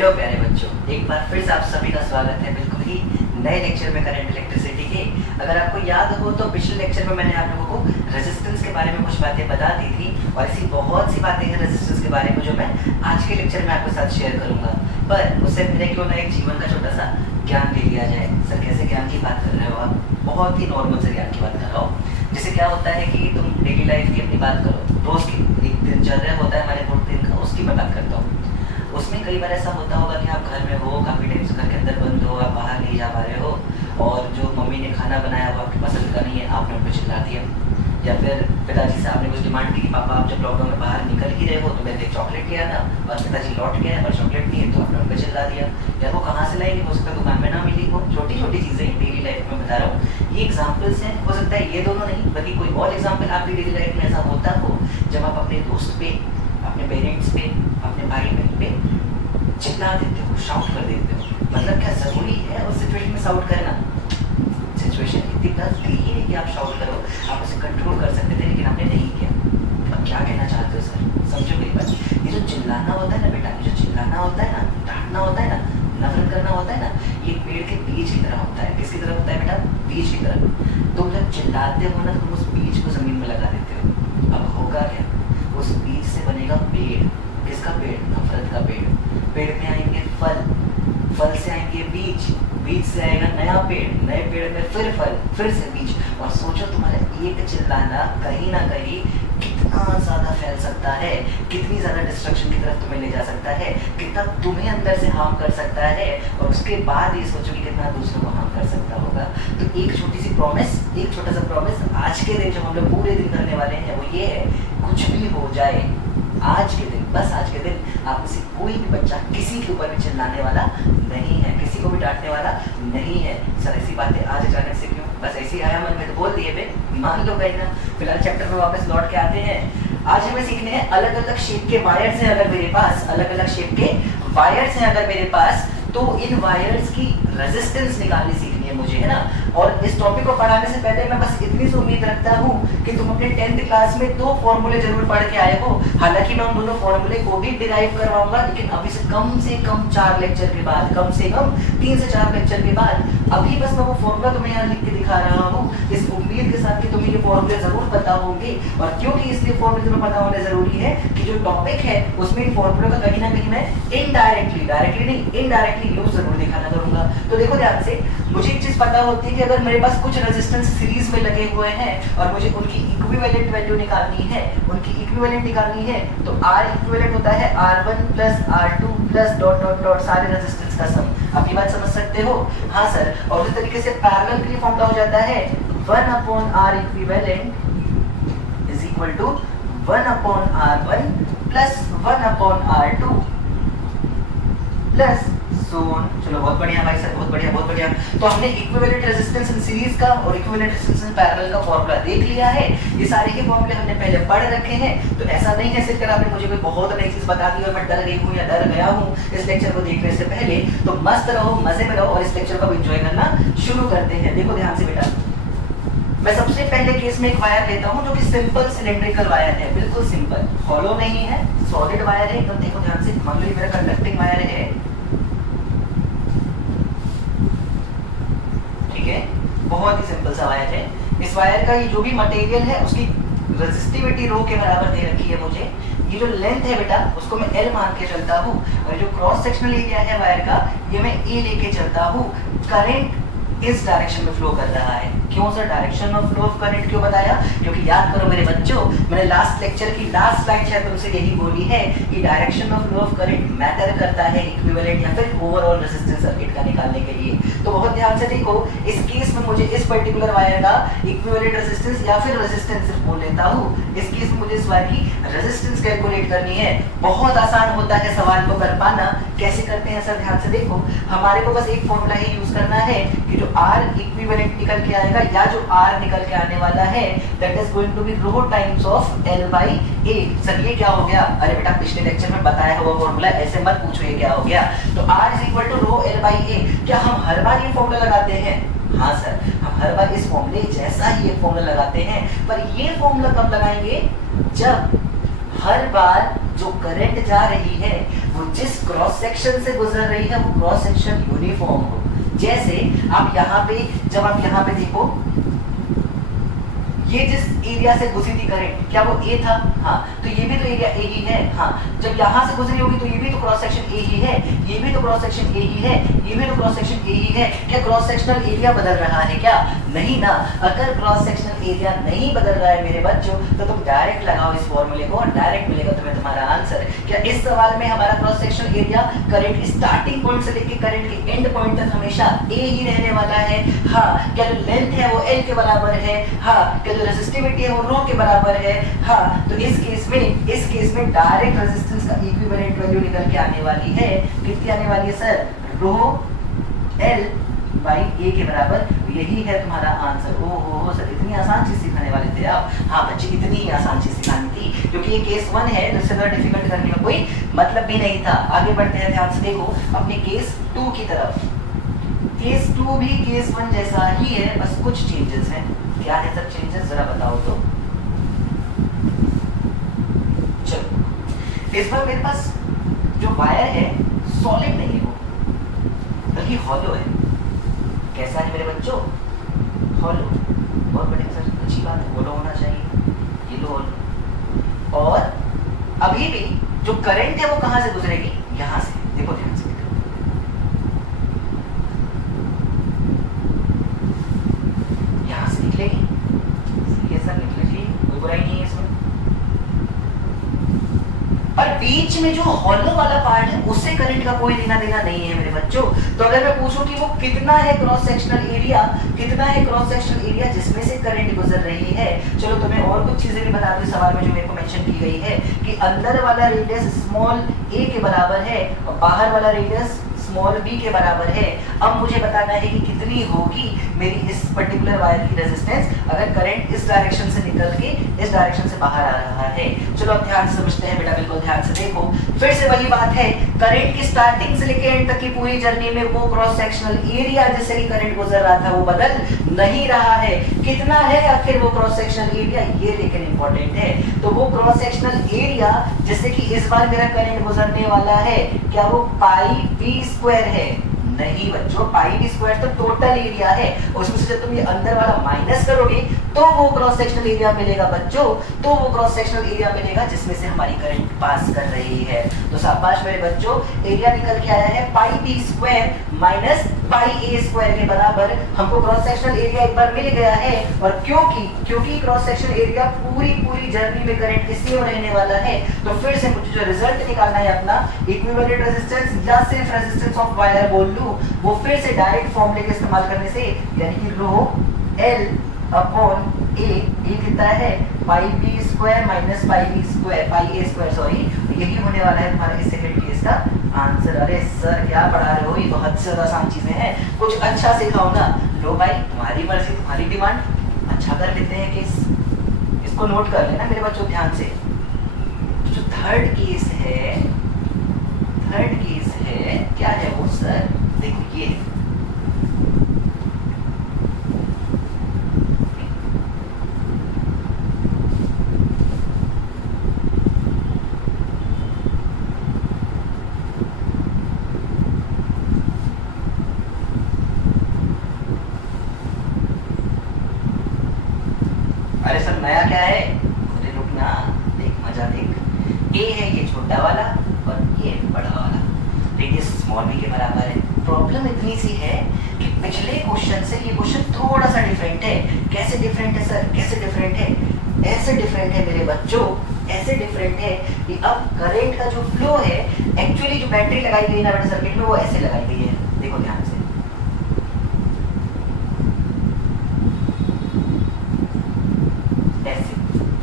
Hello प्यारे बच्चों, एक बार फिर से आप सभी का स्वागत है बिल्कुल ही नए लेक्चर में करंट इलेक्ट्रिसिटी के। अगर आपको याद हो तो पिछले लेक्चर में मैंने आप लोगों को रेजिस्टेंस के बारे में कुछ बातें बता दी थी और ऐसी बहुत सी बातें हैं रेजिस्टेंस के बारे में जो मैं आज के लेक्चर में आपके साथ शेयर करूंगा। पर उससे पहले क्यों ना एक जीवन का छोटा सा ज्ञान ले लिया जाए। सर कैसे ज्ञान की बात कर रहे हो आप? बहुत ही नॉर्मल से ज्ञान की बात कर रहा हूँ। जैसे क्या होता है कि तुम डेली लाइफ की अपनी बात करो, रोज की एक दिनचर्या होता है हमारे पूरे दिन का, उसकी मैं बात करता हूँ। उसमें कई बार ऐसा होता होगा कि आप घर में हो, काफ़ी टाइम से घर के अंदर बंद हो, आप बाहर नहीं जा पा रहे हो और जो मम्मी ने खाना बनाया वो आपके पसंद का नहीं है, आपने उन पर चिल्ला दिया। या फिर पिताजी से आपने कुछ डिमांड की कि पापा आप जब लॉकडाउन में बाहर निकल ही रहे हो तो मेरे लिए चॉकलेट लिया ना, और पिताजी लौट गए और चॉकलेट नहीं है तो आपने उन पर चिल्ला दिया। या वो कहाँ से लाएंगे, हो सकता है दुकान में ना मिली हो। छोटी छोटी चीज़ें डेली लाइफ में बता रहा हूँ, ये एग्जाम्पल्स हैं। हो सकता है ये दोनों नहीं बल्कि कोई और एग्जाम्पल आपकी डेली लाइफ में ऐसा होता हो जब आप अपने दोस्त पे, अपने पेरेंट्स पे, अपने भाई बहन पे चिल्ला देते हो, शाउट कर देते हो। मतलब क्या ज़रूरी है उस सिचुएशन में शाउट करना? सिचुएशन इतनी टफ थी ही नहीं कि आप शाउट करो, आप उसे कंट्रोल कर सकते थे, लेकिन आपने नहीं किया। अब क्या कहना चाहते हो सर? समझो मेरी बात। ये जो चिल्लाना होता है ना बेटा, ये जो चिल्लाना होता है ना, डांटना होता है ना, नफरत करना होता है ना, ये पेड़ के बीज की तरह होता है। किसकी तरह होता है बेटा? बीज की तरह। तुम जब चिल्लाते हो ना, तुम उस बीज को जमीन में लगा देते हो। अब होगा क्या? उस बीज से बनेगा पेड़। किसका पेड़? नफरत का पेड़। पेड़ में आएंगे फल, फल से आएंगे बीज, बीज से आएगा नया पेड़, नए पेड़ में फिर फल, फिर से बीज। और सोचो तुम्हारा एक चिल्लाना कहीं ना कहीं कितना ज़्यादा फैल सकता है, कितनी ज़्यादा डिस्ट्रक्शन की तरफ तुम्हें ले जा सकता है, कितना तुम्हें अंदर से हार्म कर सकता है, और उसके बाद ये सोचो कि कितना दूसरों को हार्म कर सकता होगा। तो एक छोटी सी प्रॉमिस, एक छोटा सा प्रॉमिस आज के दिन जो हम लोग पूरे दिन करने वाले हैं वो ये है, कुछ भी हो जाए आज के दिन, बस आज के दिन आप में से कोई भी बच्चा किसी के ऊपर भी चिल्लाने वाला नहीं है, किसी को भी डांटने वाला नहीं है। सर ऐसी बातें आज अचानक से क्यों? बस ऐसे ही आया मन में तो बोल दिए बे, मान लो गई ना। फिलहाल चैप्टर में वापस लौट के आते हैं। आज हमें सीखने हैं अलग अलग शेप के वायर्स हैं अगर मेरे पास, अलग अलग शेप के वायर्स हैं अगर मेरे पास, तो इन वायर्स की रेजिस्टेंस निकालनी सीखनी है मुझे, है ना। और इस टॉपिक को पढ़ाने से पहले मैं बस इतनी सी उम्मीद रखता हूँ कि तुम अपने 10th क्लास में 2 फॉर्मूले जरूर पढ़ के आए हो। हालांकि मैं उन दोनों फॉर्मूले को भी डिराइव करवाऊंगा, लेकिन अभी से कम 4 लेक्चर के बाद, कम से कम 3 से 4 लेक्चर के बाद। अभी बस मैं वो फॉर्मूला तुम्हें यहाँ लिख के दिखा रहा हूँ इस उम्मीद के साथ कि तुम्हें ये फॉर्मूले जरूर पता होंगे। और क्योंकि इसलिए फॉर्मूले तुम्हें पता होने जरूरी है कि जो टॉपिक है उसमें इन फॉर्मूलों का कहीं ना कहीं मैं इनडायरेक्टली, डायरेक्टली नहीं इनडायरेक्टली यूज जरूर दिखाना करूंगा। तो देखो ध्यान से, मुझे एक चीज पता होती है कि अगर मेरे पास कुछ रेजिस्टेंस सीरीज में लगे हुए हैं और मुझे उनकी इक्विवेलेंट वैल्यू निकालनी है, उनकी इक्विवेलेंट निकालनी है, तो R इक्विवेलेंट होता है R1 plus R2 plus dot dot dot सारे रेजिस्टेंस का सम। आप ये बात समझ सकते हो? हाँ सर। और उस तरीके से पैरेलल के लिए फॉर्मूला हो जाता है 1/R equivalent is equal to 1/R1 plus 1/R2 plus so on. चलो बहुत बढ़िया भाई सर, बहुत बढ़िया बहुत बढ़िया। तो हमने इक्विवेलेंट रेजिस्टेंस इन सीरीज का और इक्विवेलेंट रेजिस्टेंस इन पैरेलल का फॉर्मूला देख लिया है। ये सारे के फॉर्मूले हमने पहले पढ़ रखे हैं, तो ऐसा नहीं है सिर्फ आपने मुझे कोई बहुत नई चीज बता दी और मैं डर गई हूँ या डर गया हूँ इस लेक्चर को देखने से पहले। तो मस्त रहो, मजे में रहो और इस लेक्चर को एंजॉय करना शुरू करते हैं। देखो ध्यान से बेटा, मैं सबसे पहले केस में एक वायर लेता हूँ जो कि सिंपल सिलेंड्रिकल वायर है, बिल्कुल सिंपल, हॉलो नहीं है, सॉलिड वायर है एकदम। देखो ध्यान से, मान लो ये मेरा कंडक्टिंग वायर है, ठीक है, बहुत ही सिंपल सा वायर है। इस वायर का ये जो भी मटेरियल है उसकी रेजिस्टिविटी रो के बराबर दे रखी है मुझे। ये जो लेंथ है बेटा उसको मैं L मान के चलता हूँ, और जो क्रॉस सेक्शनल एरिया है वायर का ये मैं A लेके चलता हूँ। करंट इस डायरेक्शन में फ्लो कर रहा है। क्यों sir direction of flow of current क्यों बताया? क्योंकि याद करो मेरे बच्चों, मैंने लास्ट लेक्चर की लास्ट स्लाइड शायद तुमसे यही बोली है कि direction of flow of current matter करता है इक्विवेलेंट या फिर ओवरऑल रेजिस्टेंस सर्किट का निकालने के लिए। तो बहुत ध्यान से देखो, इस केस में मुझे इस पर्टिकुलर वायर का इक्विवेलेंट रेजिस्टेंस या फिर रेजिस्टेंस सिर्फ बोल लेता हूँ। इस केस में मुझे इस वायर की रेजिस्टेंस कैलकुलेट करनी है। बहुत आसान होता है सवाल को कर पाना। कैसे करते हैं सर? ध्यान से देखो, हमारे को बस एक फॉर्मूला ही यूज करना है कि जो R इक्विवेलेंट निकल के आएगा या जो R निकल के आने वाला है that is going to be rho times of L by A। Sir ये क्या हो गया? अरे बेटा पिछले लेक्चर में बताया हुआ फॉर्मूला, ऐसे मत पूछो ये क्या हो गया। तो R is equal to rho L by A। क्या हम हर बार ये फॉर्मूला लगाते हैं? हाँ सर, हम हर बार इस फॉर्मूले जैसा ही ये फॉर्मूला लगाते हैं, पर ये फॉर्मूला कब लगाएंगे? जब हर बार जो करंट जा रही है वो जिस क्रॉस सेक्शन से गुजर रही है वो क्रॉस सेक्शन यूनिफॉर्म हो। जैसे आप यहाँ पे, जब आप यहाँ पे देखो, ये जिस एरिया से गुजरी थी करंट, क्या वो ए था? हाँ, तो ये भी तो एरिया ए ही है। हाँ, जब यहाँ से गुजरी होगी तो ये भी तो क्रॉस सेक्शन ए ही है, ये भी तो क्रॉस सेक्शन ए ही है, ये भी तो क्रॉस सेक्शन ए ही है। क्या क्रॉस सेक्शनल एरिया बदल रहा है क्या? नहीं ना। अगर क्रॉस सेक्शनल एरिया नहीं बदल रहा है मेरे बच्चों, तो तुम डायरेक्ट लगाओ इस फॉर्मूले को और डायरेक्ट मिलेगा तुम्हें तुम्हारा आंसर। क्या इस सवाल में हमारा cross sectional area current starting point से लेकर करंट के एंड पॉइंट तक हमेशा ए ही रहने वाला है? हाँ। क्या जो लेंथ है वो एल के बराबर है? हाँ। क्या जो रेजिस्टिविटी है वो रो के बराबर है? हाँ। तो इस केस में डायरेक्ट रेजिस्टेंस का इक्विवेलेंट वैल्यू निकल के आने वाली है। कितनी आने वाली है सर? रो एल बाई ए के बराबर। यही है तुम्हारा आंसर। ओहो सर, इतनी आसान चीज सिखाने वाले थे आप। हाँ बच्चे, इतनी ही आसान चीज सिखानी थी, क्योंकि ये केस 1 है, तो इससे ज्यादा डिफिकल्ट करने में कोई मतलब भी नहीं था। आगे बढ़ते हैं, ध्यान से देखो अपने केस 2 की तरफ। केस 2 भी केस 1 जैसा ही है, बस कुछ चेंजेस हैं। क्या है सर चेंजेस, जरा बताओ तो। चलो, इस बार मेरे पास जो वायर है सॉलिड नहीं है, वो बल्कि हॉलो है। कैसा है मेरे बच्चों? हॉलो। बहुत बढ़िया सर, अच्छी बात है, हॉलो होना चाहिए, ये लो हॉलो। और अभी भी जो करंट है वो कहां से गुजरेगी? यहां से। देखो ध्यान से, यहां से निकलेगी। ये सर निकलेगी, कोई बुराई नहीं है इसमें। और बीच में जो हॉलो वाला पार्ट है उससे करंट का कोई लेना देना नहीं है मेरे बच्चों। तो अगर मैं पूछूं कि वो कितना है क्रॉस सेक्शनल एरिया, कितना है क्रॉस सेक्शनल एरिया जिसमें से करंट गुजर रही है। चलो तुम्हें और कुछ चीजें भी बता दूं सवाल में जो मेरे को मेंशन की गई है कि अंदर वाला रेडियस स्मॉल ए के बराबर है और बाहर वाला रेडियस स्मॉल बी के बराबर है। अब मुझे बताना है कि कितनी होगी मेरी इस पर्टिकुलर वायर की रेजिस्टेंस अगर करंट इस डायरेक्शन से निकल के इस डायरेक्शन से बाहर आ रहा है। चलो अब ध्यान से समझते हैं बेटा, बिल्कुल ध्यान से देखो। फिर से वही बात है, करंट की स्टार्टिंग से लेकर एंड तक की पूरी जर्नी में वो क्रॉस सेक्शनल एरिया जिससे कि करंट गुजर रहा था वो बदल नहीं रहा है। कितना है आखिर वो क्रॉस सेक्शनल एरिया, ये लेकिन इंपॉर्टेंट है। तो वो क्रॉस सेक्शनल एरिया जिससे कि इस बार मेरा करंट गुजरने वाला है, क्या वो पाई बी स्क्वायर है? नहीं बच्चों, पाई बी स्क्वायर तो टोटल एरिया है, उसमें से जब तुम ये अंदर वाला माइनस करोगे तो वो क्रॉस सेक्शनल एरिया मिलेगा बच्चों। तो वो क्रॉस सेक्शनल एरिया मिलेगा जिसमें से हमारी करंट पास कर रही है। तो शाबाश मेरे बच्चों, एरिया निकल के आया है pi B square minus pi A square के बराबर। हमको क्रॉस सेक्शनल एरिया एक बार मिल गया है। और क्योंकि क्रॉस सेक्शनल एरिया पूरी जर्नी में करंट किसी और रहने वाला है, तो फिर से मुझे जो रिजल्ट निकालना है अपना इक्विवेलेंट रेजिस्टेंस या सिर्फ रेजिस्टेंस ऑफ वायर बोल लूं, वो फिर से डायरेक्ट फॉर्मूले का इस्तेमाल करने से, यानी कि रो एल अपॉन ए, ये कितना है pi B square minus pi B square, pi A square sorry, यही होने वाला है तुम्हारा इस सेकंड केस का आंसर। अरे सर क्या पढ़ा रहे हो, ये बहुत ज्यादा आसान चीजें हैं, कुछ अच्छा सिखाओ ना। लो भाई, तुम्हारी मर्जी तुम्हारी डिमांड, अच्छा कर लेते हैं केस। इसको नोट कर लेना मेरे बच्चों ध्यान से। जो थर्ड केस है क्या है वो सर? देखो ये अरे सर नया क्या है? अरे रुक ना, देख मजा देख। ए है ये छोटा वाला और ये बड़ा वाला, रेडियस स्मॉल बी के बराबर है। प्रॉब्लम इतनी सी है कि पिछले क्वेश्चन से ये क्वेश्चन थोड़ा सा डिफरेंट है। कैसे डिफरेंट है सर? कैसे डिफरेंट है? ऐसे डिफरेंट है मेरे बच्चों, ऐसे डिफरेंट है कि अब करंट का जो फ्लो है, एक्चुअली जो बैटरी लगाई गई ना बेटा सर्किट में, वो ऐसे लगाई गई है। देखो ध्यान से,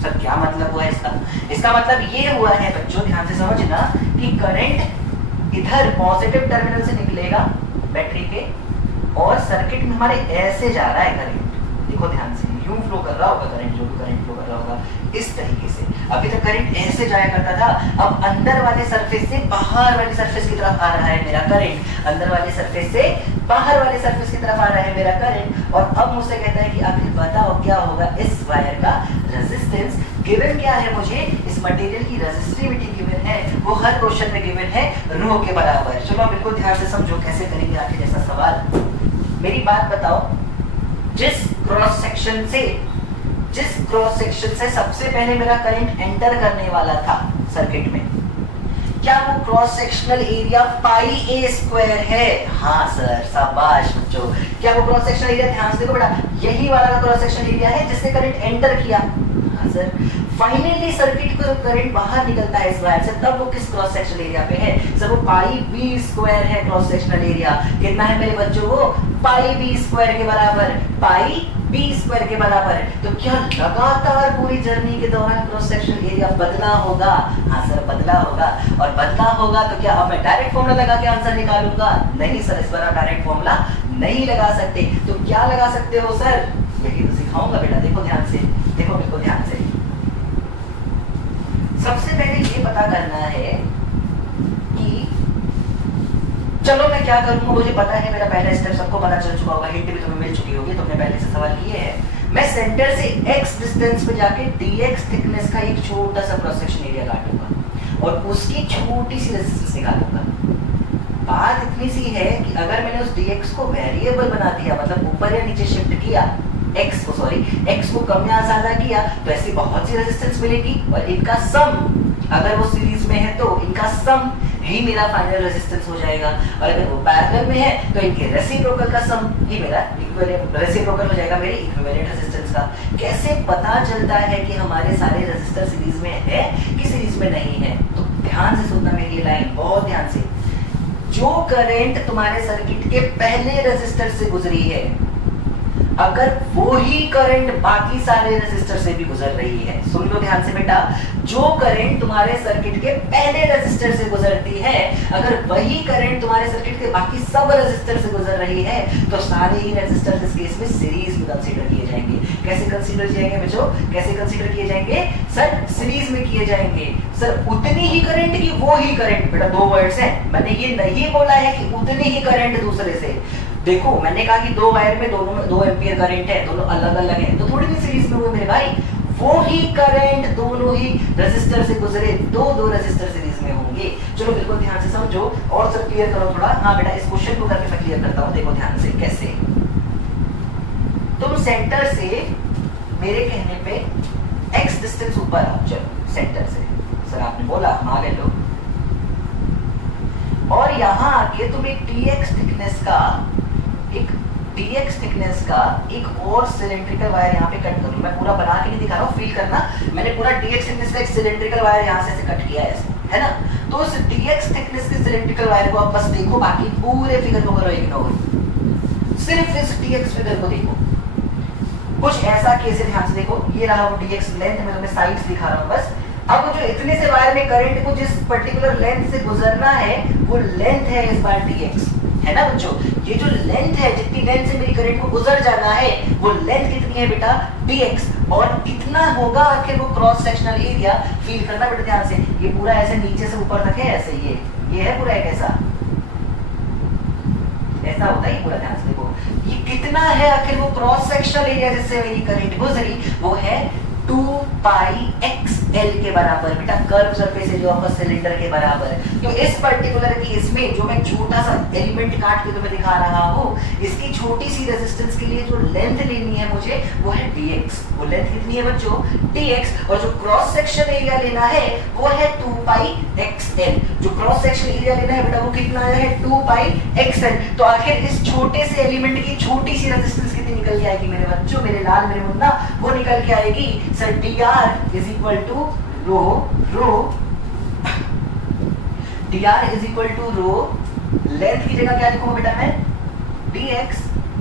सर क्या मतलब हुआ इसका? इसका मतलब ये हुआ है बच्चों, ध्यान से समझना, कि करंट इधर पॉजिटिव टर्मिनल से निकलेगा बैटरी के और सर्किट में हमारे ऐसे जा रहा है करंट। देखो ध्यान से, यूं फ्लो कर रहा होगा करंट, जो भी करंट फ्लो कर रहा होगा इस तरीके से। अभी तक करंट ऐसे जाया करता था, अब अंदर वाले सरफेस से बाहर वाली सरफेस की तरफ आ रहा है मेरा करंट। अंदर वाले सरफेस से बाहर वाले सरफेस की तरफ आ रहा है मेरा करंट। और अब मुझसे कहता है कि आखिर बताओ क्या होगा इस वायर का रेजिस्टेंस। गिवन क्या है मुझे? इस मटेरियल की रेजिस्टिविटी गिवन है वो हर क्वेश्चन में गिवन है रो के बराबर। चलो बिल्कुल ध्यान से समझो कैसे करेंगे आखिर जैसा सवाल। मेरी बात बताओ, जिस क्रॉस सेक्शन से सबसे पहले मेरा करंट एंटर करने वाला था सर्किट में, क्या वो cross sectional area pi A square है? हाँ सर, शाबाश बच्चों। क्या वो क्रॉस सेक्शनल एरिया, ध्यान से देखो बेटा, यही वाला क्रॉस सेक्शनल एरिया है जिससे करंट एंटर किया? हाँ सर। फाइनली सर्किट को करंट बाहर निकलता है इस वायर से, तब वो किस क्रॉस सेक्शनल एरिया पे है? सर वो पाई बी स्क्वायर है क्रॉस सेक्शनल एरिया। कितना है मेरे बच्चों? वो पाई बी स्क्वायर के बराबर, पाई बी स्क्वायर के बराबर। तो क्या लगातार पूरी जर्नी के दौरान क्रॉस सेक्शनल एरिया बदला होगा? हाँ सर, बदला होगा। और बदला होगा तो क्या अब मैं डायरेक्ट फॉर्मूला लगा के आंसर निकालूंगा? नहीं सर, इस बार आप डायरेक्ट फॉर्मूला नहीं लगा सकते। तो क्या लगा सकते हो सर? यही तो सिखाऊंगा बेटा, देखो ध्यान से, देखो बिल्कुल ध्यान से। सबसे पहले ये पता करना है कि चलो मैं क्या करूंगा, मुझे पता है मेरा पहला स्टेप सबको पता चल चुका होगा, हिंट भी तुम्हें मिल चुकी होगी, तुमने पहले से सवाल किए हैं। मैं सेंटर से x डिस्टेंस पे जाके dx थिकनेस का एक छोटा सा क्रॉस सेक्शन एरिया काटूंगा और उसकी छोटी सी रेजिस्टेंस निकालूंगा। बात इतनी सी है कि अगर मैंने उस dx को वेरिएबल बना दिया, मतलब ऊपर या नीचे शिफ्ट किया, x को कम या ज्यादा किया, तो ऐसी बहुत सी रेजिस्टेंस मिलेगी और इनका सम, अगर वो सीरीज में है तो इनका सम ही मेरा फाइनल रेजिस्टेंस हो जाएगा, और अगर वो पैरेलल में है तो इनके रेसिप्रोकल का सम ही मेरा रेसिप्रोकल हो जाएगा मेरी इक्विवेलेंट रेजिस्टेंस का। कैसे पता चलता है कि हमारे सारे रेजिस्टर सीरीज में है कि सीरीज में नहीं है? तो ध्यान से सुनना मेरी ये लाइन, बहुत ध्यान से। जो करंट तुम्हारे सर्किट के पहले रेजिस्टर से गुजरी है, अगर वो ही करंट बाकी सारे रेजिस्टर से भी गुजर रही है, सुन लो ध्यान से बेटा, जो करंट तुम्हारे सर्किट के पहले रेजिस्टर से गुजरती है, अगर वही करंट तुम्हारे सर्किट के बाकी सब रेजिस्टर से गुजर रही है, तो सारे ही रेजिस्टर इस केस में सीरीज में कंसीडर किए जाएंगे। कैसे कंसीडर किए जाएंगे बच्चों? कैसे कंसीडर किए जाएंगे सर? सीरीज में किए जाएंगे। सर उतनी ही करंट की वो ही करंट? बेटा दो वर्ड्स हैं, मैंने ये नहीं बोला है कि उतनी ही करंट दूसरे से। देखो मैंने कहा कि दो वायर में दोनों में 2 एम्पियर करंट है, दोनों अलग अलग है, तो थोड़ी सी सीरीज में हुए मेरे भाई। वो ही करंट दोनों ही रेजिस्टर से गुजरे, दो रेजिस्टर सीरीज में होंगे। चलो बिल्कुल ध्यान से समझो और सब क्लियर करो थोड़ा। हाँ बेटा, इस क्वेश्चन को करके मैं क्लियर करता हूँ, देखो ध्यान से। कैसे? तुम सेंटर से मेरे कहने पे x डिस्टेंस ऊपर आओ, चलो सेंटर से। सर आपने बोला हम आगे लो, और यहाँ आके तुम एक dx थिकनेस का एक और सिलेंड्रिकल वायर यहाँ पे कट करो। मैं पूरा बना के नहीं दिखा रहा हूँ, फील करना, मैंने पूरा dx थिकनेस का एक सिलेंड्रिकल वायर यहाँ से कट किया है ना? तो उस dx थिकनेस के सिलेंड्रिकल वायर को आप बस देखो, बाकी पूरे फिगर को करो इग्नोर, सिर्फ इस dx फिगर को देखो। कुछ ऐसा केस है, ध्यान से देखो, ये रहा वो dx लेंथ, मैं तुम्हें साइड्स दिखा रहा हूँ बस। अब जो इतने से वायर में करंट को जिस पर्टिकुलर लेंथ से गुजरना है, वो लेंथ है इस बार dx, है ना बच्चों? ये जो लेंथ है, जितनी लेंथ से मेरी करंट को गुजर जाना है, वो लेंथ कितनी है बेटा? dx। और कितना होगा आखिर वो क्रॉस सेक्शनल एरिया? फील करना बेटा ध्यान से, ये पूरा ऐसे नीचे से ऊपर तक है, ऐसे ये है पूरा एक ऐसा होता है पूरा। ध्यान से देखो ये कितना है आखिर वो क्रॉस सेक्शनल एरिया जिससे मेरी करंट गुजरी, वो है 2 पाई XL के बराबर बेटा, curve surface area of a cylinder के बराबर। तो इस पर्टिकुलर केस में जो मैं छोटा सा एलिमेंट काट के तुम्हें दिखा रहा हूँ, इसकी छोटी सी रेजिस्टेंस के लिए जो लेंथ लेनी है मुझे, वो है dx। वो लेंथ कितनी है बच्चों? dx। और जो क्रॉस सेक्शन एरिया लेना है वो है 2 पाई XL। जो क्रॉस सेक्शन एरिया लेना है बेटा वो कितना है? 2 पाई XL। तो आखिर इस छोटे से एलिमेंट की छोटी सी रेजिस्टेंस कितनी निकल के आएगी मेरे बच्चों, मेरे लाल मेरे मुन्ना? वो निकल के आएगी sir dr is equal to rho dr is equal to rho, length की जगह क्या लिखूंगा बेटा मैं? dx,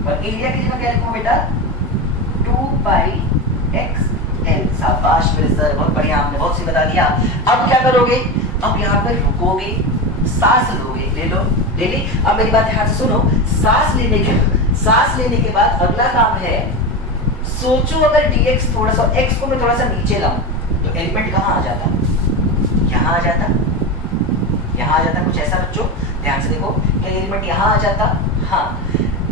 और एरिया की जगह क्या लिखूंगा बेटा? 2 पाई XL। शाबाश मेरे सर, बहुत बढ़िया, आपने बहुत सही बता दिया। अब क्या करोगे? अब यहाँ पर रुकोगे, सांस लोगे, ले लो, ले ली। अब मेरी बात ध्यान से सुनो, सांस लेने के बाद अगला काम है, सोचो अगर dx थोड़ा सा, x को मैं थोड़ा सा नीचे लाऊं तो एलिमेंट कहाँ आ जाता? यहाँ आ जाता, कुछ ऐसा बच्चों ध्यान से देखो, क्या एलिमेंट यहाँ आ जाता? हाँ।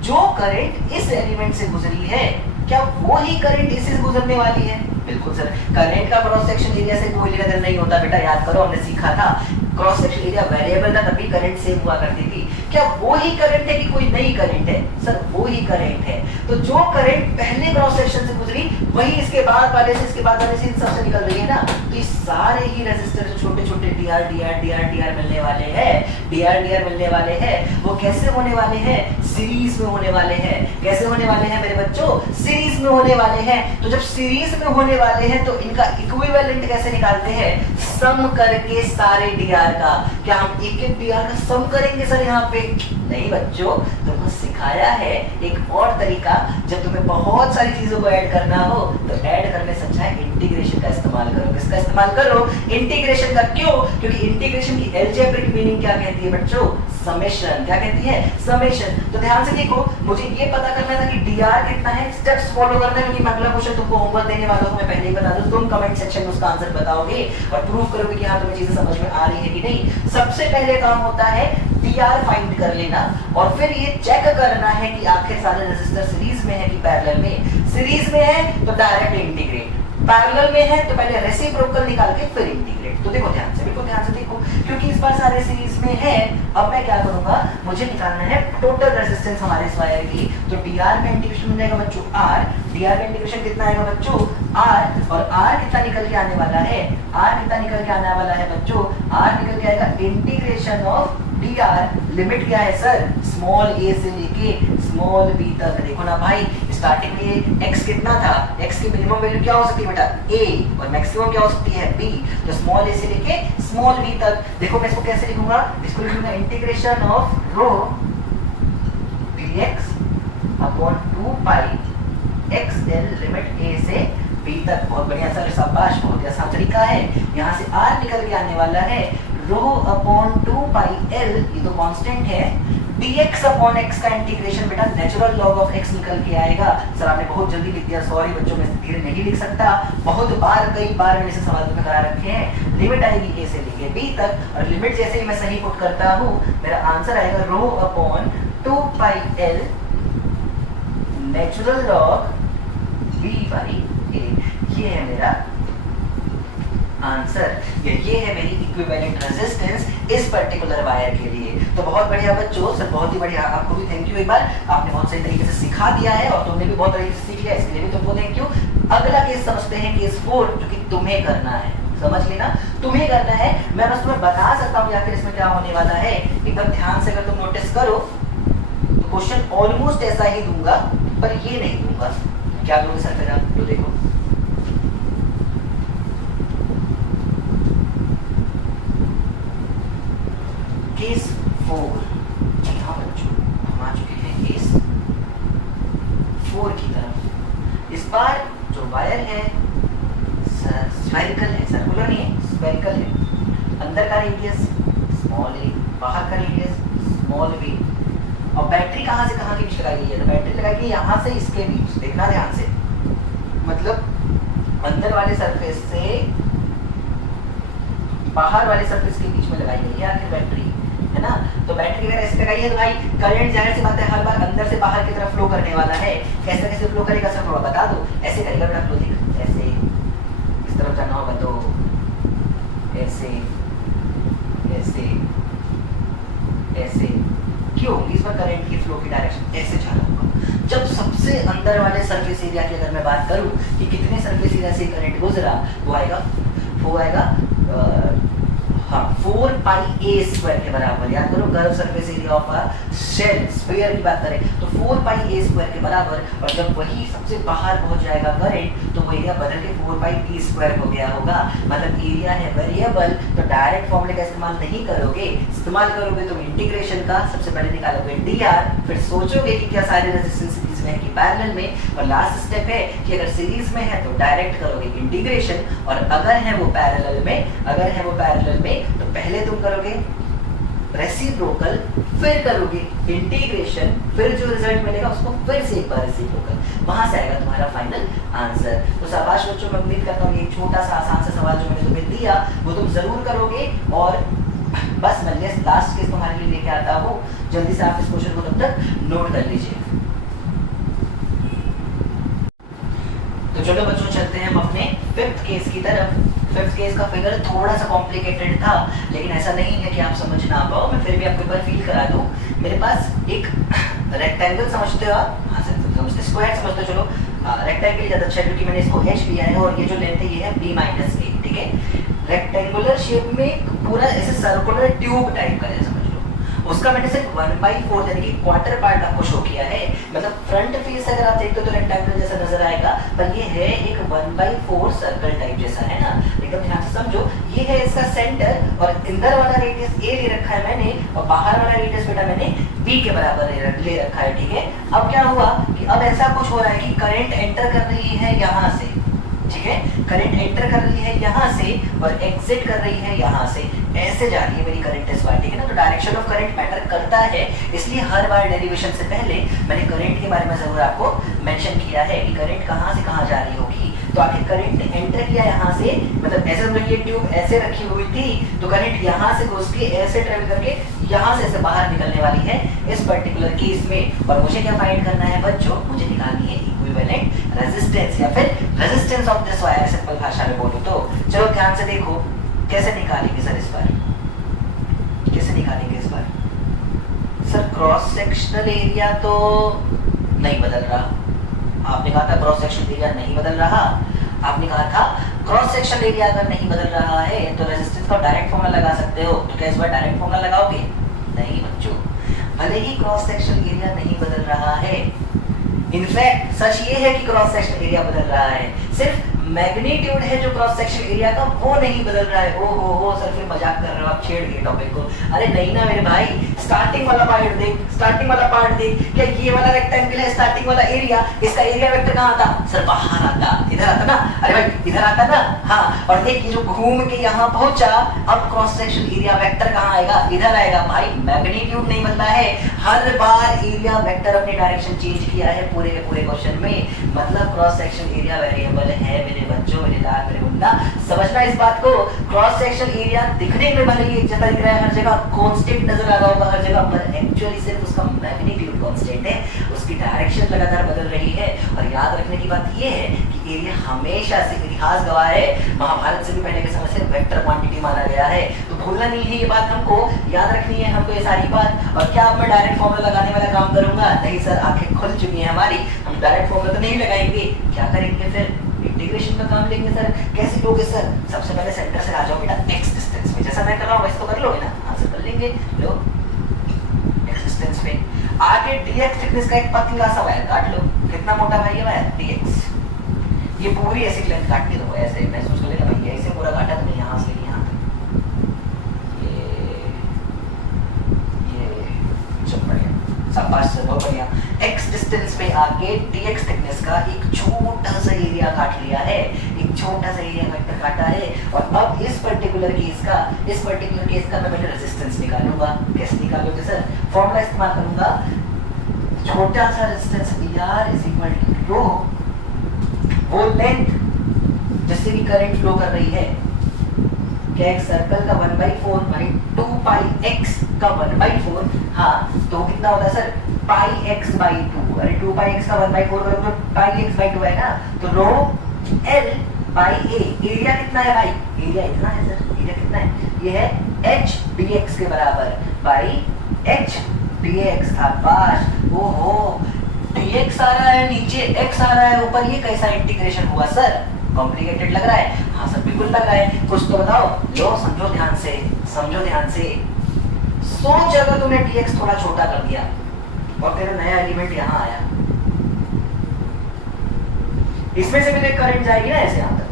जो करंट इस एलिमेंट से गुजरी है, क्या वो ही करंट इससे गुजरने वाली है? बिल्कुल सर, करंट का क्रॉस सेक्शन एरिया से कोई लेना देना नहीं होता बेटा, याद करो हमने सीखा था क्रॉस सेक्शन एरिया वेरिएबल था तभी करंट सेम हुआ करती थी। क्या वो ही करंट है कि कोई नई करंट है? सर वो ही करंट है। तो जो करंट पहले क्रॉस सेक्शन से गुजरी वही इसके बाद वाले से, इसके बाद वाले से, इन सब से निकल रही है ना। तो ये सारे ही रेजिस्टर जो छोटे छोटे डीआर डीआर डीआर डीआर मिलने वाले हैं, डीआर डीआर मिलने वाले हैं, वो कैसे होने वाले हैं? सीरीज में होने वाले हैं। कैसे होने वाले हैं मेरे बच्चों? सीरीज में होने वाले हैं। तो जब सीरीज में होने वाले हैं तो इनका इक्विवेलेंट कैसे निकालते हैं? सम करके सारे डीआर का। क्या हम एक एक डीआर का सम करेंगे सर यहाँ पे? नहीं बच्चों, तुमको सिखाया है एक और तरीका। जब तुम्हें बहुत सारी चीजों को ऐड करना हो तो ऐड करने से अच्छा है इंटीग्रेशन का इस्तेमाल करो। किसका इस्तेमाल करो? इंटीग्रेशन का। क्यों? क्योंकि इंटीग्रेशन की अलजेब्रिक मीनिंग क्या कहती है बच्चों? समेशन। क्या कहती है? समेशन। तो ध्यान से देखो, मुझे ये पता करना था कि डीआर कितना है, स्टेप्स फॉलो करना है, क्योंकि मैं अगला क्वेश्चन तुमको होमवर्क देने वाला हूं, मैं पहले ही बता दूं, तुम कमेंट सेक्शन में उसका आंसर बताओगे और प्रूव करोगे कि हाँ तुम्हें चीजें समझ में आ रही है कि नहीं। सबसे पहले काम होता है डीआर फाइंड कर लेना और फिर ये चेक करना है कि आखिर सारे रेजिस्टर सीरीज में है कि पैरेलल में। सीरीज में है तो डायरेक्ट इंटीग्रेट, पैरेलल में है तो पहले रेसिप्रोकल निकाल के फिर इंटीग्रेट। तो देखो ध्यान से, बिल्कुल ध्यान से देखो, क्योंकि इस बार सारे सीरीज में है। अब मैं क्या करूंगा, मुझे निकालना है टोटल रेजिस्टेंस हमारे इस वायर की। तो डीआर में इंटीग्रेशन मिल जाएगा बच्चों आर। डीआर में इंटीग्रेशन कितना आएगा बच्चों? आर। और आर कितना निकल के आने वाला है? आर कितना निकल के आने वाला है बच्चों? आर निकल के आएगा इंटीग्रेशन ऑफ डीआर। लिमिट क्या है सर? स्मॉल ए से लेके स्मॉल बी तक। देखो ना भाई, स्टार्टिंग में x कितना था? x की मिनिमम वैल्यू क्या हो सकती है बेटा? a, और मैक्सिमम क्या हो सकती है? b। तो स्मॉल a से लेके स्मॉल b तक। देखो मैं इसको कैसे लिखूंगा? इसको लिखूंगा integration of rho dx upon 2 pi xl limit a से b तक। बहुत बढ़िया सर, शाबाश, बहुत आसान तरीका है। यहाँ से r निकल के आने वाला है रो अपॉन 2 पाई l, ये तो कांस्टेंट है, dx अपॉन x का इंटीग्रेशन बेटा नेचुरल लॉग ऑफ x निकल के आएगा। सर आपने बहुत जल्दी लिख दिया, सॉरी बच्चों, मैं धीरे नहीं लिख सकता। बहुत बार, कई बार मैंने इसे सवाल तुम्हें करा रखे हैं। लिमिट आएगी a से लेके b तक और लिमिट जैसे ही मैं सही पुट करता हूँ मेरा आंसर आएगा rho upon 2 pi l natural log b by a। ये है मेरा आंसर। ये है मेरी इक्विवेलेंट रेजिस्टेंस इस पर्टिकुलर वायर के लिए। तो बहुत बढ़िया बच्चों, सर बहुत ही बढ़िया, आपको भी थैंक यू। एक बार आपने बहुत सही तरीके से सिखा दिया है और तुमने भी बहुत तरीके से सीख लिया, इसके लिए भी तुमको थैंक यू। अगला केस समझते हैं, केस 4, जो कि तुम्हें करना है। समझ लेना, तुम्हें करना है। मैं बस तुम्हें बता सकता हूँ आखिर इसमें क्या होने वाला है। एकदम ध्यान से अगर तुम नोटिस करो तो क्वेश्चन ऑलमोस्ट ऐसा ही दूंगा, पर ये नहीं दूंगा। क्या दोगे सर फिर आप? तो देखो केस 4। जी हाँ बच्चों, हम आ चुके हैं केस 4 की तरफ। इस बार जो वायर है सर स्फेरिकल है, सर्कुलर नहीं है, स्फेरिकल है। अंदर का रेडियस स्मॉल a, बाहर का रेडियस स्मॉल b। और बैटरी कहाँ से कहाँ के बीच लगाई गई है? तो बैटरी लगाई गई यहाँ से इसके बीच। देखना ध्यान से, मतलब अंदर वाले सरफेस से बाहर वाले सरफेस के बीच में लगाई गई है आखिर बैटरी, है ना। तो बैटरी अगर ऐसे लगाई है तो भाई करंट जाहिर सी बात है हर बार अंदर से बाहर की तरफ फ्लो करने वाला है। कैसे कैसे फ्लो करेगा सर थोड़ा बता दो। ऐसे करेगा बेटा फ्लो, देख ऐसे, इस तरफ जाना होगा तो ऐसे ऐसे ऐसे। क्यों? इस बार करंट की फ्लो की डायरेक्शन ऐसे जाना होगा। जब सबसे अंदर वाले सरफेस एरिया की अगर मैं बात करूं कि कितने सरफेस एरिया से करंट गुजरा, वो आएगा 4 पाई a स्क्वायर के बराबर। याद करो, curve surface area of a shell, sphere की बात करें तो 4 पाई a स्क्वायर के बराबर। और जब वही सबसे बाहर पहुंच जाएगा करंट तो वो एरिया बदल के 4 पाई b स्क्वायर हो गया होगा। मतलब एरिया है वेरिएबल, तो डायरेक्ट फॉर्मूले का इस्तेमाल नहीं करोगे। इस्तेमाल करोगे तो इंटीग्रेशन का। सबसे पहले निकालोगे dr, फिर सोचोगे कि क्या सारे रेजिस्टेंस सीरीज में है कि पैरेलल में, और लास्ट स्टेप है कि अगर सीरीज में है तो डायरेक्ट करोगे इंटीग्रेशन, और अगर है वो पैरेलल में तो पहले तुम करोगे रेसिप्रोकल, फिर करोगे इंटीग्रेशन, फिर जो रिजल्ट मिलेगा उसको फिर से एक बार रेसिप्रोकल, वहां से आएगा तुम्हारा फाइनल आंसर। तो शाबाश बच्चों, मैं उम्मीद करता हूँ ये छोटा सा आसान सा सवाल जो मैंने तुम्हें दिया वो तुम जरूर करोगे। और बस मैं लास्ट केस तुम्हारे लिए लेके आता हूँ, जल्दी से आप इस क्वेश्चन को तब तक नोट कर लीजिए। तो तो चलो बच्चों चलते हैं हम अपने फिफ्थ केस की तरफ। फिफ्थ केस का फिगर थोड़ा सा कॉम्प्लिकेटेड था, लेकिन ऐसा नहीं है कि आप समझ ना पाओ, मैं फिर भी आपको एक बार फील करा दूं। मेरे पास एक रेक्टेंगल समझते हो आप? हाँ सर समझते, स्क्वायर समझते हो, चलो रेक्टेंगल ज़्यादा अच्छा है क्योंकि मैंने इसको एच लिया है और ये जो लेंथ है ये है b माइनस ए, ठीक है। रेक्टेंगुलर शेप में पूरा ऐसे सर्कुलर ट्यूब टाइप का है, समझ लो। उसका मैंने सिर्फ 1/4 यानी कि क्वार्टर पार्ट आपको शो किया है, मतलब फ्रंट फेस अगर आप देखते हो तो रेक्टेंगल जैसा नजर आएगा, पर ये है एक 1/4 सर्कल टाइप जैसा, है ना। एकदम ध्यान से समझो, ये है इसका सेंटर और अंदर वाला रेडियस ए ले रखा है मैंने और बाहर वाला रेडियस बेटा मैंने बी के बराबर ले रखा है, ठीक है। अब क्या हुआ कि अब ऐसा कुछ हो रहा है कि करंट एंटर कर रही है यहाँ से, ठीक है, करंट एंटर कर रही है यहाँ से और एग्जिट कर रही है यहाँ से, ऐसे जा रही है मेरी करंट इस बार, ठीक है ना। तो डायरेक्शन ऑफ करंट मैटर करता है, इसलिए हर बार डेरिवेशन से पहले मैंने करंट के बारे में जरूर आपको मेंशन किया है कि करंट कहाँ से कहाँ जा रही होगी। तो आखिर करंट एंटर किया यहाँ से, मतलब ऐसे समझो ये ट्यूब ऐसे रखी हुई थी तो करंट यहाँ से घुस के ऐसे ट्रेवल करके यहाँ से बाहर निकलने वाली है इस पर्टिकुलर केस में। और मुझे क्या फाइंड करना है बच्चों, मुझे निकालनी है इक्विवेलेंट रेजिस्टेंस या फिर resistance of this wire, simple भाषा में बोलूं तो। चलो ध्यान से देखो कैसे निकालेंगे सर इस बार, कैसे निकालेंगे इस बार सर। क्रॉस सेक्शनल एरिया तो नहीं बदल रहा, आपने कहा था क्रॉस सेक्शनल एरिया नहीं बदल रहा, आपने कहा था क्रॉस सेक्शनल एरिया अगर नहीं बदल रहा है तो रेजिस्टेंस का डायरेक्ट फॉर्मूला लगा सकते हो। तो क्या इस बार डायरेक्ट फॉर्मूला लगाओगे? नहीं बच्चों, भले ही क्रॉस सेक्शनल एरिया नहीं बदल रहा है, इनफैक्ट सच ये है कि क्रॉस सेक्शनल एरिया बदल रहा है, सिर्फ मैग्नीट्यूड है जो क्रॉस सेक्शनल एरिया का वो नहीं बदल रहा है। ओ हो सर फिर मजाक कर रहे हो आप, छेड़ दिए टॉपिक को। अरे नहीं ना मेरे भाई, स्टार्टिंग वाला पार्ट देख, स्टार्टिंग वाला पार्ट देख, क्या ये वाला रेक्टेंगल है स्टार्टिंग वाला एरिया, इसका एरिया वेक्टर कहाँ आता सर? बाहर आता, इधर आता ना। अरे भाई इधर आता ना, हाँ। और देख ये जो घूम के यहाँ पहुंचा, अब क्रॉस सेक्शनल एरिया वेक्टर कहाँ आएगा? इधर आएगा। भाई मैग्नीट्यूड नहीं बदला है, हर बार एरिया वेक्टर अपनी डायरेक्शन चेंज किया है पूरे के पूरे क्वेश्चन में, मतलब क्रॉस सेक्शनल एरिया वेरिएबल है मेरे बच्चों, मेरे लाल मेरे मुन्ना। समझना इस बात को, क्रॉस सेक्शनल एरिया दिखने में भले ही एक जैसा दिख रहा है, हर जगह कांस्टेंट नजर आ रहा होगा हर जगह, पर एक्चुअली सिर्फ उसका मैग्नीट्यूड कांस्टेंट है, उसकी डायरेक्शन लगातार बदल रही है। और याद रखने की बात यह है कि एरिया हमेशा से, इतिहास गवाह है, महाभारत से भी पहले के समय से वेक्टर क्वांटिटी माना गया है, तो भूलना नहीं है ये बात, हमको याद रखनी है हमको ये सारी बात। और क्या अब मैं डायरेक्ट फॉर्मूला लगाने वाला काम करूंगा? नहीं सर, आंखें खुल चुकी है हमारी, हम डायरेक्ट फॉर्मूला तो नहीं लगाएंगे। क्या करेंगे फिर? इंटीग्रेशन का काम लेंगे सर। कैसे लोगे सर? सबसे पहले सेंटर से आ जाओ बेटा एक्स डिस्टेंस में, जैसा मैं कर रहा हूँ वैसे तो कर लोगे ना? हाँ सर कर लेंगे। लो एक्स डिस्टेंस में आगे dx थिकनेस का एक पतला सा वायर काट लो। कितना मोटा भाई है वायर? dx। ये पूरी ऐसी लेंथ काटनी तो ऐसे महसूस कर लेना भाई, ऐसे पूरा काटा तो नहीं, यहाँ से यहाँ तक ये चल बढ़िया, शाबाश सर बहुत बढ़िया। x डिस्टेंस पे आगे dx थिकनेस का एक छोटा सा एरिया काट लिया है, एक छोटा सा एरिया वेक्टर काटा है। और अब इस पर्टिकुलर केस का मैं पहले रेजिस्टेंस निकालूंगा। कैसे निकालोगे सर? फॉर्मूला इस्तेमाल करूंगा, छोटा सा resistance R is equal to rho, वो लेंथ जिससे भी करंट फ्लो कर रही है। क्या एक सर्कल का 1/4 भाई 2 पाई x का 1/4, हाँ तो कितना होगा सर? पाई x/2। अरे 2 पाई x का 1/4 बराबर पाई x/2 है ना, तो रो l बाई a। एरिया कितना है भाई? एरिया इतना है सर। एरिया कितना है? ये है h dx के बराबर बाई h dx। शाबाश। ओहो, dx आ रहा है नीचे, x आ रहा है ऊपर, ये कैसा इंटीग्रेशन हुआ सर? कॉम्प्लिकेटेड लग रहा है? हाँ सर बिल्कुल लग रहा है। कुछ तो बताओ। लो समझो ध्यान से, समझो ध्यान से। सोच अगर तूने dx थोड़ा छोटा कर दिया और तेरा नया एलिमेंट यहाँ आया, इसमें से भी करंट जाएगी ना ऐसे यहाँ तक।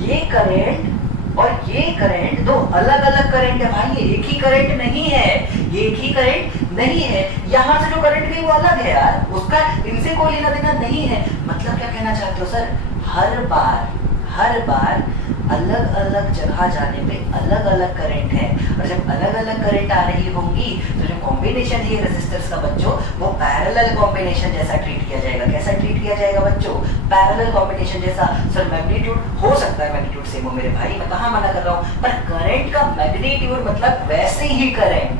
ये करंट और ये करंट दो अलग अलग करंट है भाई, ये एक ही करंट नहीं है, ये एक ही करंट नहीं है। यहाँ से जो करंट गई वो अलग है यार, उसका इनसे कोई लेना देना नहीं है। मतलब क्या कहना चाहते हो सर? हर बार अलग अलग जगह जाने पे अलग अलग करंट है, और जब अलग अलग करंट आ रही होंगी तो जो कॉम्बिनेशन है रेजिस्टर्स का बच्चों, वो पैरेलल कॉम्बिनेशन जैसा ट्रीट किया जाएगा। कैसा ट्रीट किया जाएगा बच्चों? पैरेलल कॉम्बिनेशन जैसा। सर मैग्नीट्यूड हो सकता है मैग्नीट्यूड सेम हो मेरे भाई, मैं कहाँ मना कर रहा हूँ, पर करंट का मैग्नीट्यूड मतलब वैसे ही करंट,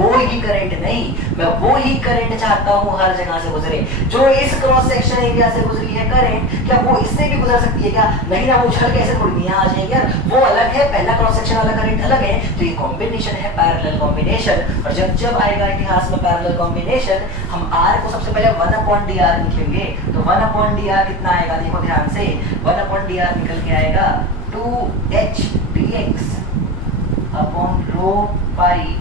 वो ही करंट नहीं, मैं वो ही करंट चाहता हूँ हर जगह से गुजरे जो इस क्रॉस सेक्शन एरिया से गुजरी है करंट, क्या वो इससे भी गुजर सकती है क्या? नहीं ना, वो उछल के ऐसे थोड़ी यहाँ आ जाएगी यार, वो अलग है, पहला क्रॉस सेक्शन वाला करंट अलग है। तो ये कॉम्बिनेशन है, पैरेलल कॉम्बिनेशन। और जब जब आएगा इतिहास में पैरेलल कॉम्बिनेशन, हम R को सबसे पहले 1/dr लिखेंगे। तो 1/dr कितना आएगा, देखो ध्यान से, 1/dr निकल के आएगा 2h dx अपॉन रो पाई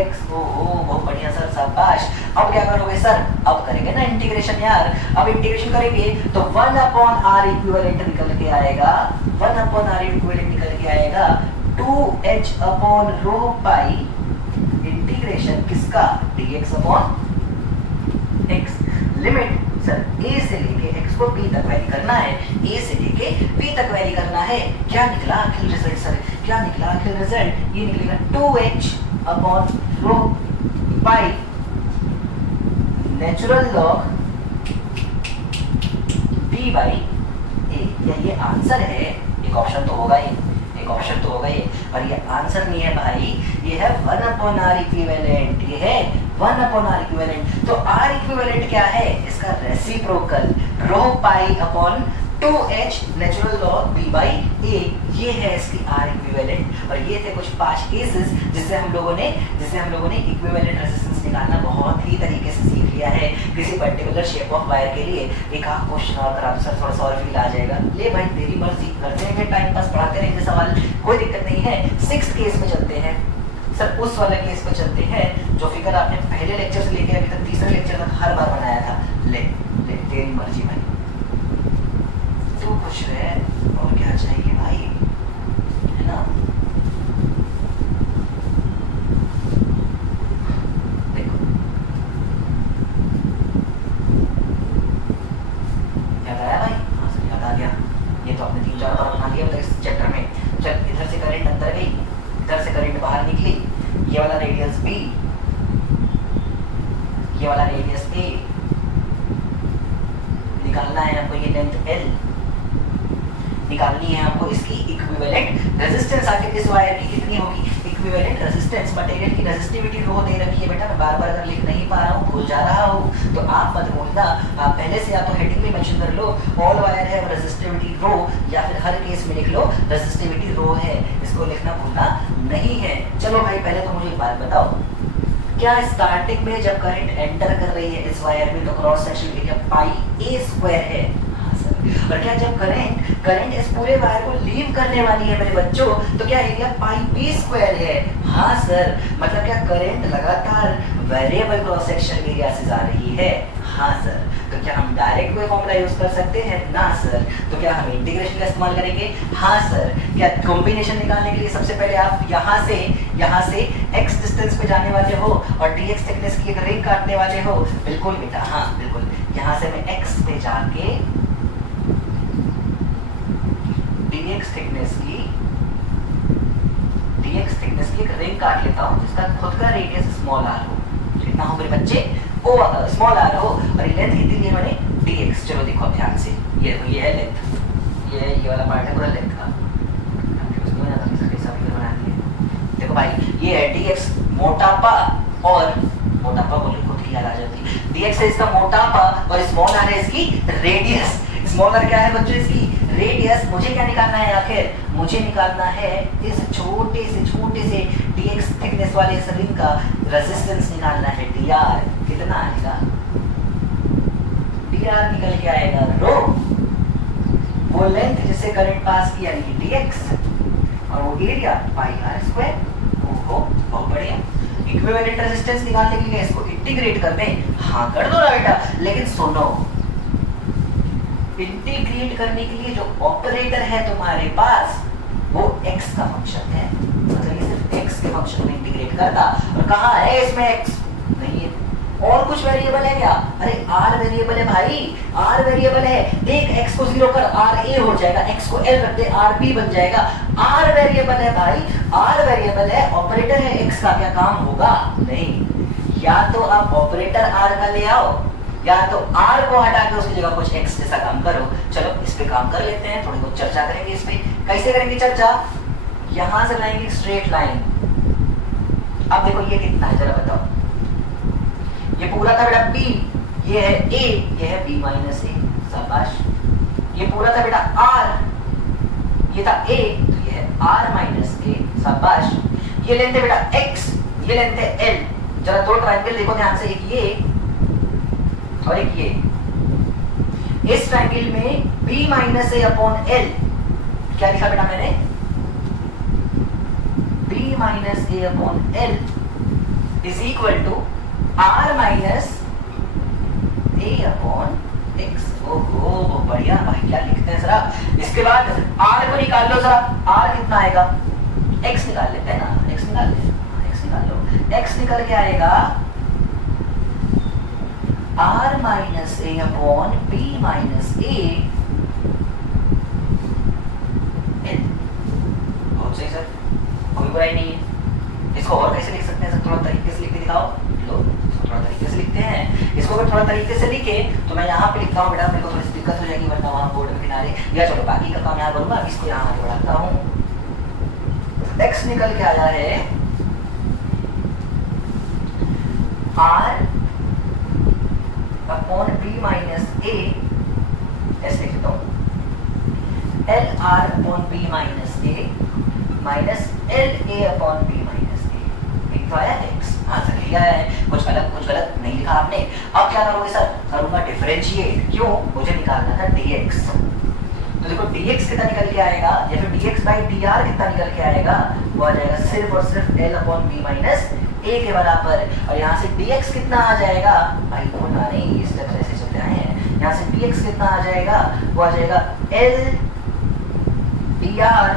x। ओहो बहुत बढ़िया सर, शाबाश। अब क्या करोगे सर, अब करेंगे ना इंटीग्रेशन यार। अब इंटीग्रेशन करेंगे तो 1/r इक्विवेलेंट निकल के आएगा, 1/r इक्विवेलेंट निकल के आएगा 2h अपॉन रो पाई इंटीग्रेशन किसका, dx upon x। Limit sir a से लेके x को b तक वैरी करना है, a से लेके b तक वैरी करना है। क्या निकला आखिर रिजल्ट सर, क्या निकला आखिर रिजल्ट, ये निकलेगा 2h upon rho pi natural log b by a। क्या ये आंसर है? एक ऑप्शन तो होगा ही, एक ऑप्शन तो होगा ही, और ये आंसर नहीं है भाई, ये है 1/r इक्विवेलेंट, ये है 1/r इक्विवेलेंट। तो r इक्विवेलेंट क्या है, इसका reciprocal rho pi upon 2h natural log b by a, ये है इसकी r इक्विवेलेंट। और ये थे कुछ 5 केसेस जिससे हम लोगों ने इक्विवेलेंट रेजिस्टेंस निकालना बहुत ही तरीके से सीख लिया है। किसी पर्टिकुलर शेप ऑफ वायर के लिए एक आध क्वेश्चन और करा सर, थोड़ा सा और फील आ जाएगा, ले भाई तेरी मर्जी, करते रहेंगे टाइम पास, पढ़ाते रहेंगे सवाल, कोई दिक्कत नहीं है। 6th केस में चलते हैं सर, उस वाला केस पे चलते हैं जो फिगर आपने पहले लेक्चर से लेके अभी तक तीसरे लेक्चर तक हर बार बनाया था। ले तेरी मर्जी भाई, तू खुश रहे और क्या चाहिए भाई, है ना। देखो याद आया भाई, हाँ सर याद आ गया, ये तो आपने 3-4 बार बना लिया इस चैप्टर में। चल इधर से करंट अंदर गई, इधर से करंट बाहर निकली, ये वाला रेडियस b, ये वाला रेडियस a, निकालना है हमको ये लेंथ l, निकालनी है हमको इसकी इक्विवेलेंट रेजिस्टेंस। आखिर इस वायर की कितनी होगी इक्विवेलेंट रेजिस्टेंस, मटेरियल की रेजिस्टिविटी रो दे रखी है बेटा, मैं बार बार अगर लिख नहीं पा रहा हूँ, भूल जा रहा हूँ तो आप मत भूलना, आप पहले से या तो हेडिंग में मेंशन कर लो ऑल वायर है रेजिस्टिविटी रो, या फिर हर केस में लिख लो रेजिस्टिविटी रो है, इसको लिखना भूलना नहीं है। चलो भाई पहले तो मुझे एक बात बताओ, क्या स्टार्टिंग में जब करंट एंटर कर रही है इस वायर में तो cross section area pi a square है, और क्या जब करंट इस पूरे वायर को लीव करने वाली है मेरे बच्चों तो क्या एरिया पाई b स्क्वायर है? हाँ सर, मतलब क्या करंट लगातार वेरिएबल क्रॉस सेक्शन एरिया से जा रही है? हाँ सर। तो क्या हम डायरेक्ट कोई फॉर्मूला यूज कर सकते हैं? ना सर। तो क्या हम इंटीग्रेशन का इस्तेमाल करेंगे? हाँ सर। क्या कॉम्बिनेशन निकालने के लिए सबसे पहले आप यहाँ से x डिस्टेंस पे जाने वाले हो और dx थिकनेस की एक रिंग काटने वाले हो? बिल्कुल बेटा, हाँ बिल्कुल। यहाँ से मैं x पे जाके dx थिकनेस की एक रिंग काट लेता हूँ जिसका खुद का रेडियस स्मॉल r हो, कितना हो मेरे बच्चे? ओ स्मॉल r हो, और ये लेंथ कितनी है मैंने? dx। चलो देखो ध्यान से, ये है लेंथ, ये वाला पार्ट है पूरा लेंथ का, देखो भाई ये है dx मोटापा, और मोटापा बोले खुद की याद आ जाती, dx है इसका मोटापा और स्मॉल r है इसकी रेडियस। स्मॉल r क्या है बच्चों? इसकी रेडियस। मुझे क्या निकालना है आखिर? मुझे निकालना है इस छोटे से dx थिकनेस वाले इस रिंग का रेजिस्टेंस निकालना है, dr। कितना आएगा? dr निकल के आएगा रो, वो लेंथ जिससे करंट पास किया यानी dx, और वो एरिया पाई r स्क्वायर। ओहो बहुत बढ़िया। इक्विवेलेंट रेजिस्टेंस निकालने के लिए इसको इंटीग्रेट कर दें? हाँ कर दो ना बेटा, लेकिन सुनो, इंटीग्रेट करने के लिए जो ऑपरेटर है तुम्हारे पास वो x का फंक्शन है, मतलब ये सिर्फ x के फंक्शन में इंटीग्रेट करता। और कहाँ है इसमें x? नहीं है। और कुछ वेरिएबल है क्या? अरे r वेरिएबल है भाई, r वेरिएबल है। देख x को 0 कर r a हो जाएगा, x को l रख दे r b बन जाएगा। r वेरिएबल है भाई, r वेरिएबल है, ऑपरेटर है x का, क्या काम होगा? नहीं। या तो आप ऑपरेटर r का ले आओ, या तो r को हटा के उसकी जगह कुछ x जैसा काम करो। चलो इस पे काम कर लेते हैं, थोड़ी बहुत चर्चा करेंगे इस पे। कैसे करेंगे चर्चा? यहां से लाएंगे स्ट्रेट लाइन, अब देखो ये कितना है जरा बताओ, ये पूरा था बेटा b, ये है a, ये है b माइनस a, शाबाश। ये पूरा था बेटा r, ये था a, तो ये है r माइनस a, शाबाश। ये लेंथ है बेटा x, ये लेंथ है l। जरा दो ट्रायंगल देखो ध्यान से, एक ये और एक ये। इस ट्रायंगल में b minus a upon l, क्या लिखा बेटा मैंने, b minus a upon l is equal to r minus a upon x। ओहो बहुत बढ़िया भाई, क्या लिखते हैं जरा। इसके बाद r को निकाल लो जरा, r कितना आएगा, x निकाल लेते हैं ना, x निकाल ले, x निकाल लो। x निकल के आएगा r minus a upon b minus a l। बहुत सही सर, कोई बुराई नहीं है। इसको और कैसे लिख सकते हैं सर, थोड़ा तरीके से लिख के दिखाओ। लो इसको थोड़ा तरीके से लिखते हैं, इसको अगर थोड़ा तरीके से लिखे तो मैं यहाँ पे लिखता हूँ बेटा, मेरे को थोड़ी सी दिक्कत हो जाएगी वरना वहाँ बोर्ड के किनारे, या चलो बाकी का काम यहाँ करूँगा, अब इसको यहाँ आगे बढ़ाता हूँ। x निकल के आया है r upon b minus a, ऐसे लिखता हूँ, l r upon b minus a minus l a upon b minus a। एक तो आया x, हाँ सर लिया है, कुछ गलत नहीं लिखा आपने। अब क्या करोगे सर, करूंगा डिफरेंशिएट, क्यों, मुझे निकालना था dx। तो देखो dx कितना निकल के आएगा, या फिर dx बाई dr कितना निकल के आएगा, वो आ जाएगा सिर्फ और सिर्फ l upon b minus a के बराबर। और यहाँ से dx कितना आ जाएगा, भाई बोलना नहीं, इस तरह से चलते आए हैं। यहाँ से dx कितना आ जाएगा, वो आ जाएगा l dr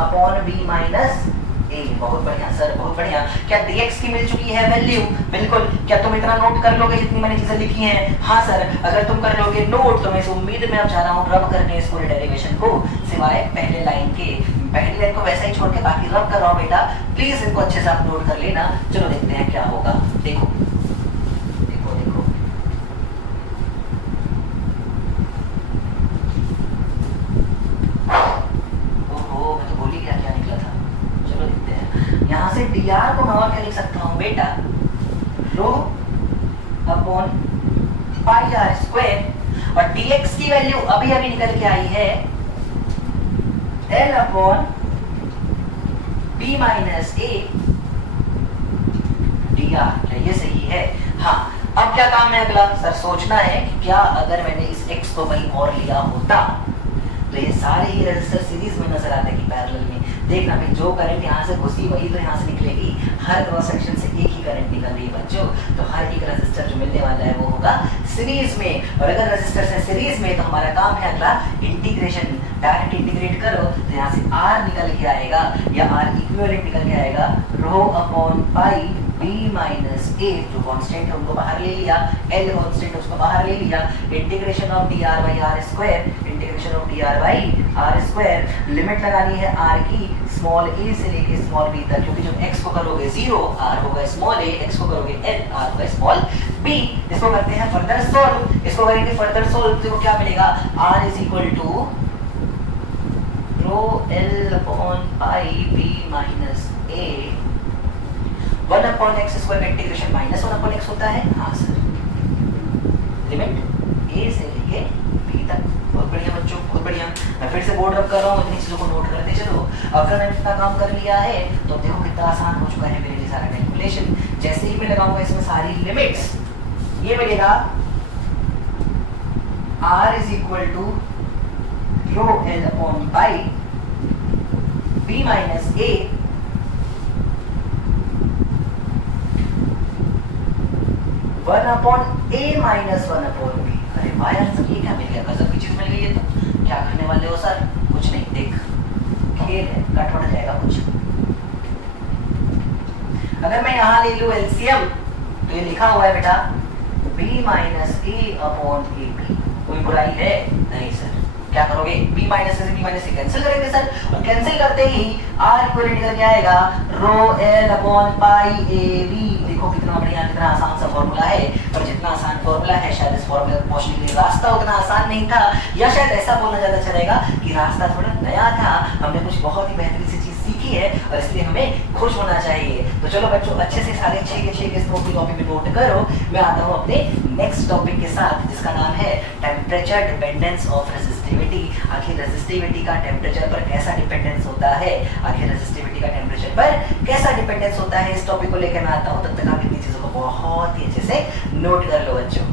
upon b minus a। बहुत बढ़िया सर, बहुत बढ़िया। क्या dx की मिल चुकी है वैल्यू, बिल्कुल। क्या तुम इतना नोट कर लोगे जितनी मैंने चीजें लिखी हैं, हाँ सर। अगर तुम कर लोगे नोट तो मैं इस उम्मीद में अब जा रहा हूँ रब करने इस पूरे डेरिवेशन को, सिवाय पहले लाइन के। पहली लाइन को वैसा ही छोड़ के बाकी रब कर रहा हूँ बेटा, प्लीज इनको अच्छे से आप नोट कर लेना। चलो देखते हैं क्या होगा। देखो देखो देखो, ओहो मैं तो बोल ही क्या क्या निकला था। चलो देखते हैं, यहाँ से dr को मैं और क्या लिख सकता हूँ बेटा, rho upon pi r square, और dx की वैल्यू अभी अभी निकल के आई है l upon b minus a dr। ये सही है, हाँ। अब क्या काम है अगला, सर सोचना है कि क्या अगर मैंने इस x को कहीं और लिया होता तो ये सारे ही रेजिस्टर सीरीज में नजर आते कि पैरेलल में। देखना भाई, जो करंट यहाँ से घुसी वही तो यहाँ से निकलेगी। हर क्रॉस सेक्शन से एक ही करंट निकल रही है बच्चों, तो हर एक रेजिस्टर जो मिलने वाला है वो होगा सीरीज में। और अगर रेजिस्टर है सीरीज में तो हमारा काम है अगला इंटीग्रेशन। डायरेक्ट इंटीग्रेट करो तो यहाँ से R निकल के आएगा, या R इक्विवेलेंट निकल के आएगा rho upon pi b minus a, जो कांस्टेंट है उनको बाहर ले लिया, l कांस्टेंट उसको बाहर ले लिया। Integration of dr by r square, integration of dr by r square. Limit लगानी है r की स्मॉल a से लेके स्मॉल b तक, क्योंकि जब x को करोगे 0 r होगा स्मॉल a, x को करोगे l r होगा स्मॉल b। इसको करते हैं फर्दर सॉल्व, इसको करेंगे फर्दर सॉल्व। देखो क्या मिलेगा, r is equal to rho l upon pi b minus a 1 upon x square का इंटीग्रेशन माइनस 1 अपॉन एक्स होता है, हाँ सर। लिमिट a से लेके b तक। बहुत बढ़िया बच्चों, बहुत बढ़िया। मैं फिर से बोर्ड रब कर रहा हूँ, इतनी चीजों को नोट करते चलो। अगर मैंने इतना काम कर लिया है तो देखो कितना आसान हो चुका है मेरे लिए सारा कैलकुलेशन। जैसे ही मैं लगाऊंगा इसमें सारी लिमिट्स, ये मिलेगा r is equal to rho l upon pi b minus a 1 upon a minus 1 upon b। अरे वाह यार, सब ये क्या मिल गया, गजब की चीज मिल गई है। तो क्या करने वाले हो सर, कुछ नहीं, देख खेल है, कट वट जाएगा कुछ। अगर मैं यहाँ ले लूँ एलसीएम तो ये लिखा हुआ है बेटा b minus a upon a b। कोई बुराई है नहीं सर। क्या करोगे, b माइनस से b माइनस से कैंसिल करेंगे सर, और कैंसिल करते ही r इक्वल निकल के आएगा रो l upon pi a b। देखो कितना बढ़िया, कितना आसान सा फॉर्मूला है। पर जितना आसान फॉर्मूला है शायद इस फॉर्मूला को पहुंचने के लिए रास्ता उतना आसान नहीं था, या शायद ऐसा बोलना ज्यादा अच्छा रहेगा कि रास्ता थोड़ा नया था। हमने कुछ बहुत ही बेहतरीन सी चीज सीखी ही है और इसलिए हमें खुश होना चाहिए। तो चलो बच्चों अच्छे से सारे 6 के 6 टॉपिक में नोट करो। मैं आता हूँ अपने नेक्स्ट टॉपिक के साथ जिसका नाम है टेम्परेचर डिपेंडेंस ऑफ रेजिस्टिविटी। आखिर रेजिस्टिविटी का टेम्परेचर पर कैसा डिपेंडेंस होता है, आखिर रेजिस्टिविटी का टेम्परेचर पर कैसा डिपेंडेंस होता है, इस टॉपिक को लेकर मैं आता हूँ। तब तक आप इतनी चीजों को बहुत ही अच्छे से नोट कर लो बच्चों।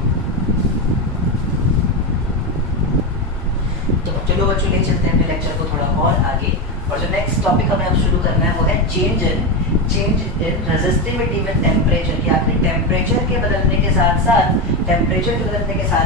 तो चलो बच्चों ले चलते हैं अपने लेक्चर को थोड़ा और आगे। और जो नेक्स्ट टॉपिक हमें अब शुरू करना है वो है change in resistivity with temperature. कि आखिर टेम्परेचर के बदलने के साथ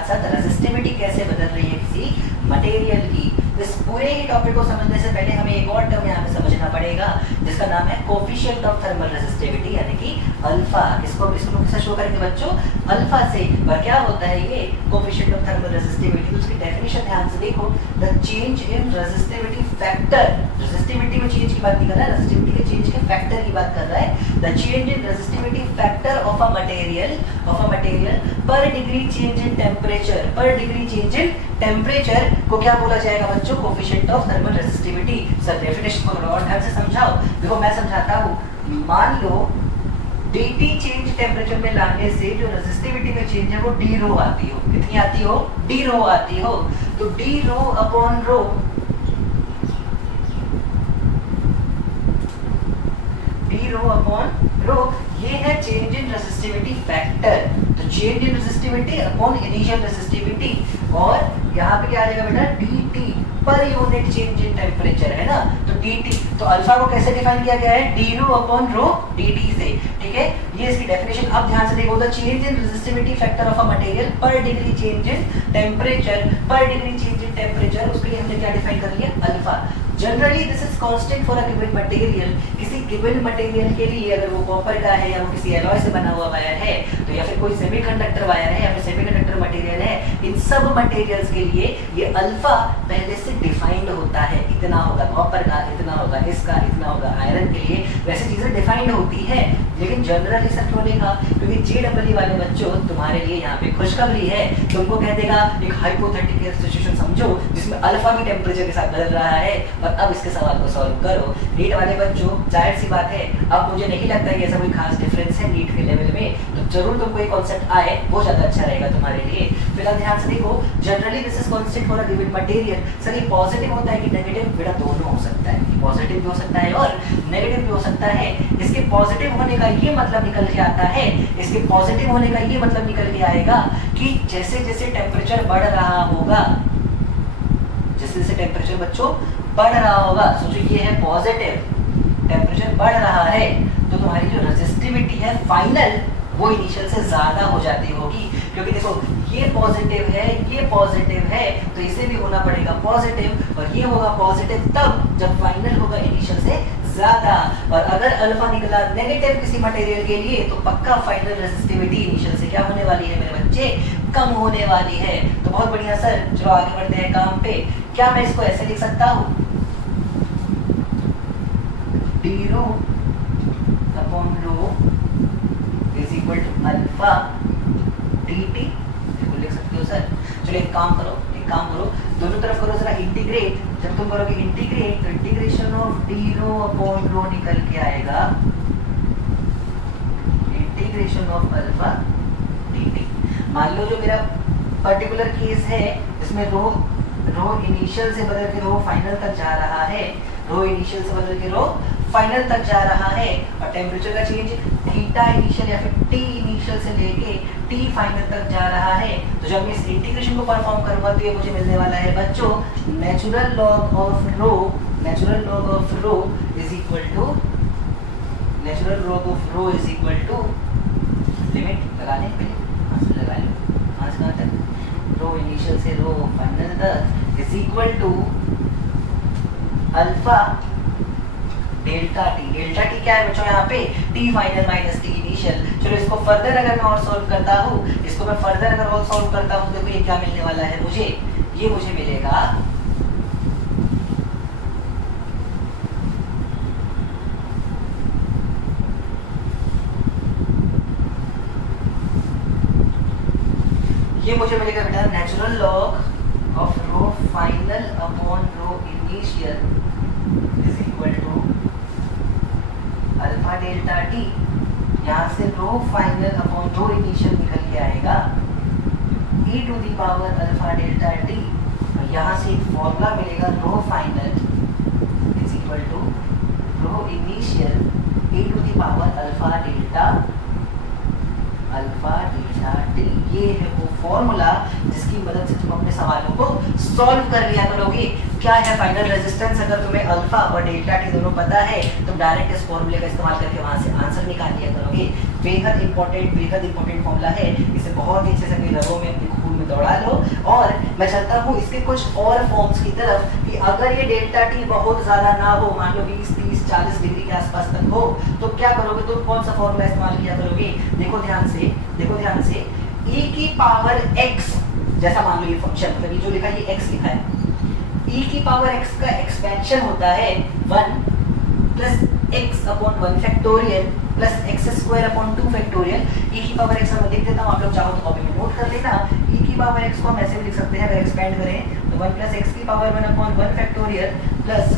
साथ रेजिस्टिविटी कैसे बदल रही है किसी मटेरियल की। इस पूरे ही टॉपिक को समझने से पहले हमें एक और टर्म यहाँ पे समझना पड़ेगा जिसका नाम है कोफिशिएंट ऑफ थर्मल रेजिस्टिविटी यानी कि अल्फा। इसको कैसे शो करेंगे बच्चों, अल्फा से। और क्या होता है ये कोफिशिएंट ऑफ थर्मल रेजिस्टिविटी, तो उसकी डेफिनेशन ध्यान से देखो, the change in resistivity factor. Resistivity में चेंज की बात नहीं कर रहा है, रेजिस्टिविटी के चेंज के फैक्टर की बात कर रहा है। The change in resistivity factor of a material पर डिग्री चेंज इन टेम्परेचर। पर डिग्री चेंज इन टेम्परेचर को क्या बोला जाएगा बच्चों, coefficient of thermal resistivity. Sir definition को और ध्यान से समझाओ। देखो मैं समझाता हूँ। मान लो dt चेंज टेम्परेचर में लाने से जो रेजिस्टिविटी में चेंज है वो d रो आती हो। कितनी आती हो, d रो आती हो। तो d रो अपॉन रो, d रो अपॉन रो, ये है चेंज इन रेजिस्टिविटी फैक्टर। तो change in resistivity upon initial resistivity, और यहाँ पे क्या आ जाएगा बेटा, dt per unit change in temperature, है ना। तो dt, तो अल्फा को कैसे डिफाइन किया गया है, d रो अपॉन रो dt से। ठीक है, ये इसकी डेफिनेशन। अब ध्यान से देखो, the change in resistivity factor of a material पर डिग्री चेंज इन टेम्परेचर, पर डिग्री चेंज इन टेम्परेचर, उसके लिए हमने क्या डिफाइन कर लिया, alpha. Generally this is constant for a given material. किसी गिवन मटेरियल के लिए अगर वो कॉपर का है या वो किसी एलॉय से बना हुआ वायर है, तो या फिर कोई सेमीकंडक्टर वायर है या फिर सेमीकंडक्टर मटेरियल है, इन सब मटेरियल्स के लिए ये अल्फा पहले से डिफाइंड होता है। इतना होगा कॉपर का, इतना होगा इसका, इतना होगा आयरन के लिए, वैसे चीजें डिफाइंड होती है। लेकिन जनरली सर क्यों लिखा, क्योंकि जेडब्ल्यू वाले बच्चों तुम्हारे लिए यहाँ पे खुशखबरी है। तुमको कह देगा एक हाइपोथेटिकल सिचुएशन समझो जिसमें अल्फा भी टेम्परेचर के साथ बदल रहा है, और अब इसके सवाल को सॉल्व करो। नीट वाले बच्चों जाहिर सी बात है, अब मुझे नहीं लगता कि ऐसा कोई खास डिफरेंस है नीट के लेवल में, तो जरूर तुमको एक कॉन्सेप्ट आए, वो ज्यादा अच्छा रहेगा तुम्हारे लिए। फिलहाल ध्यान से देखो, generally this is constant for a given material. Sir ये पॉजिटिव होता है कि नेगेटिव, बेटा दोनों हो सकता है, पॉजिटिव भी हो सकता है और नेगेटिव भी हो सकता है। इसके पॉजिटिव होने का ये मतलब निकल के आता है, इसके पॉजिटिव होने का ये मतलब निकल के आएगा कि जैसे जैसे टेम्परेचर बढ़ रहा होगा, जैसे जैसे टेम्परेचर बच्चों बढ़ रहा होगा, सोचो ये है पॉजिटिव, टेम्परेचर बढ़ रहा है तो तुम्हारी जो रेजिस्टिविटी है फाइनल वो इनिशियल से ज्यादा हो जाती होगी। क्योंकि देखो ये पॉजिटिव है, ये पॉजिटिव है, तो इसे भी होना पड़ेगा पॉजिटिव, और ये होगा पॉजिटिव तब जब फाइनल होगा इनिशियल से ज्यादा। और अगर अल्फा निकला नेगेटिव किसी मटेरियल के लिए, तो पक्का फाइनल रेजिस्टिविटी इनिशियल से क्या होने वाली है मेरे बच्चे, कम होने वाली है। तो बहुत बढ़िया सर, चलो आगे बढ़ते हैं काम पे। क्या मैं इसको ऐसे लिख सकता हूँ, d rho upon rho is equal to alpha dt, लिख सकते हो सर। चलो एक काम करो, दोनों तरफ करो जरा इंटीग्रेट। जब तुम करोगे इंटीग्रेट तो integration of d rho upon रो निकल के आएगा इंटीग्रेशन ऑफ अल्फा dt। मान लो जो मेरा पर्टिकुलर केस है जिसमें रो इनिशियल से बदल के रो फाइनल तक जा रहा है, रो इनिशियल से बदल के रो फाइनल तक जा रहा है, और टेम्परेचर का चेंज थीटा इनिशियल या फिर टी इनिशियल से लेके टी फाइनल तक जा रहा है। तो जब मैं इस इंटीग्रेशन को परफॉर्म करूंगा तो ये मुझे मिलने वाला है बच्चों natural log of rho is equal to limit लगा लें, पहले लगा लो, कहाँ तक, रो इनिशियल से रो फाइनल तक is equal to alpha delta T क्या है बच्चों यहाँ पे, T final minus T initial. चलो इसको फर्दर अगर मैं और सॉल्व करता हूँ, देखो ये क्या मिलने वाला है मुझे, ये मुझे मिलेगा बेटा natural log of rho final upon rho initial is equal to alpha delta T, यहाँ से rho final upon rho initial निकल के आएगा e to the power alpha delta T, और यहाँ से एक फॉर्मूला मिलेगा rho final is equal to rho initial e to the power alpha delta T. ये है वो फॉर्मूला जिसकी मदद से तुम अपने सवालों को सॉल्व कर लिया करोगे। क्या है फाइनल रेजिस्टेंस, अगर तुम्हें अल्फा और डेल्टा टी दोनों पता है तो डायरेक्ट इस फॉर्मूले का इस्तेमाल करके वहां से आंसर निकाल लिया करोगे। बेहद इंपॉर्टेंट फॉर्मूला है, इसे बहुत ही अच्छे से अपनी रगों में, अपने खून में दौड़ा लो। और मैं चाहता हूँ इसके कुछ और फॉर्म्स की तरफ कि अगर ये डेल्टा टी बहुत ज्यादा ना हो, मान लो 20, 30, 40 डिग्री के आसपास तक हो, तो क्या करोगे, तो कौन सा फॉर्मूला इस्तेमाल किया करोगे। देखो ध्यान से e की पावर x, जैसा मान लो ये फंक्शन, मतलब ये जो लिखा है ये x लिखा है, e की पावर x का एक्सपेंशन होता है 1 plus x upon 1 factorial plus x square upon 2 factorial. e की पावर x मैं लिख देता हूँ, आप लोग चाहो तो कॉपी में नोट कर लेना। e की पावर x को हम ऐसे भी लिख सकते हैं, अगर एक्सपेंड करें तो 1 प्लस x की power 1 upon 1 factorial plus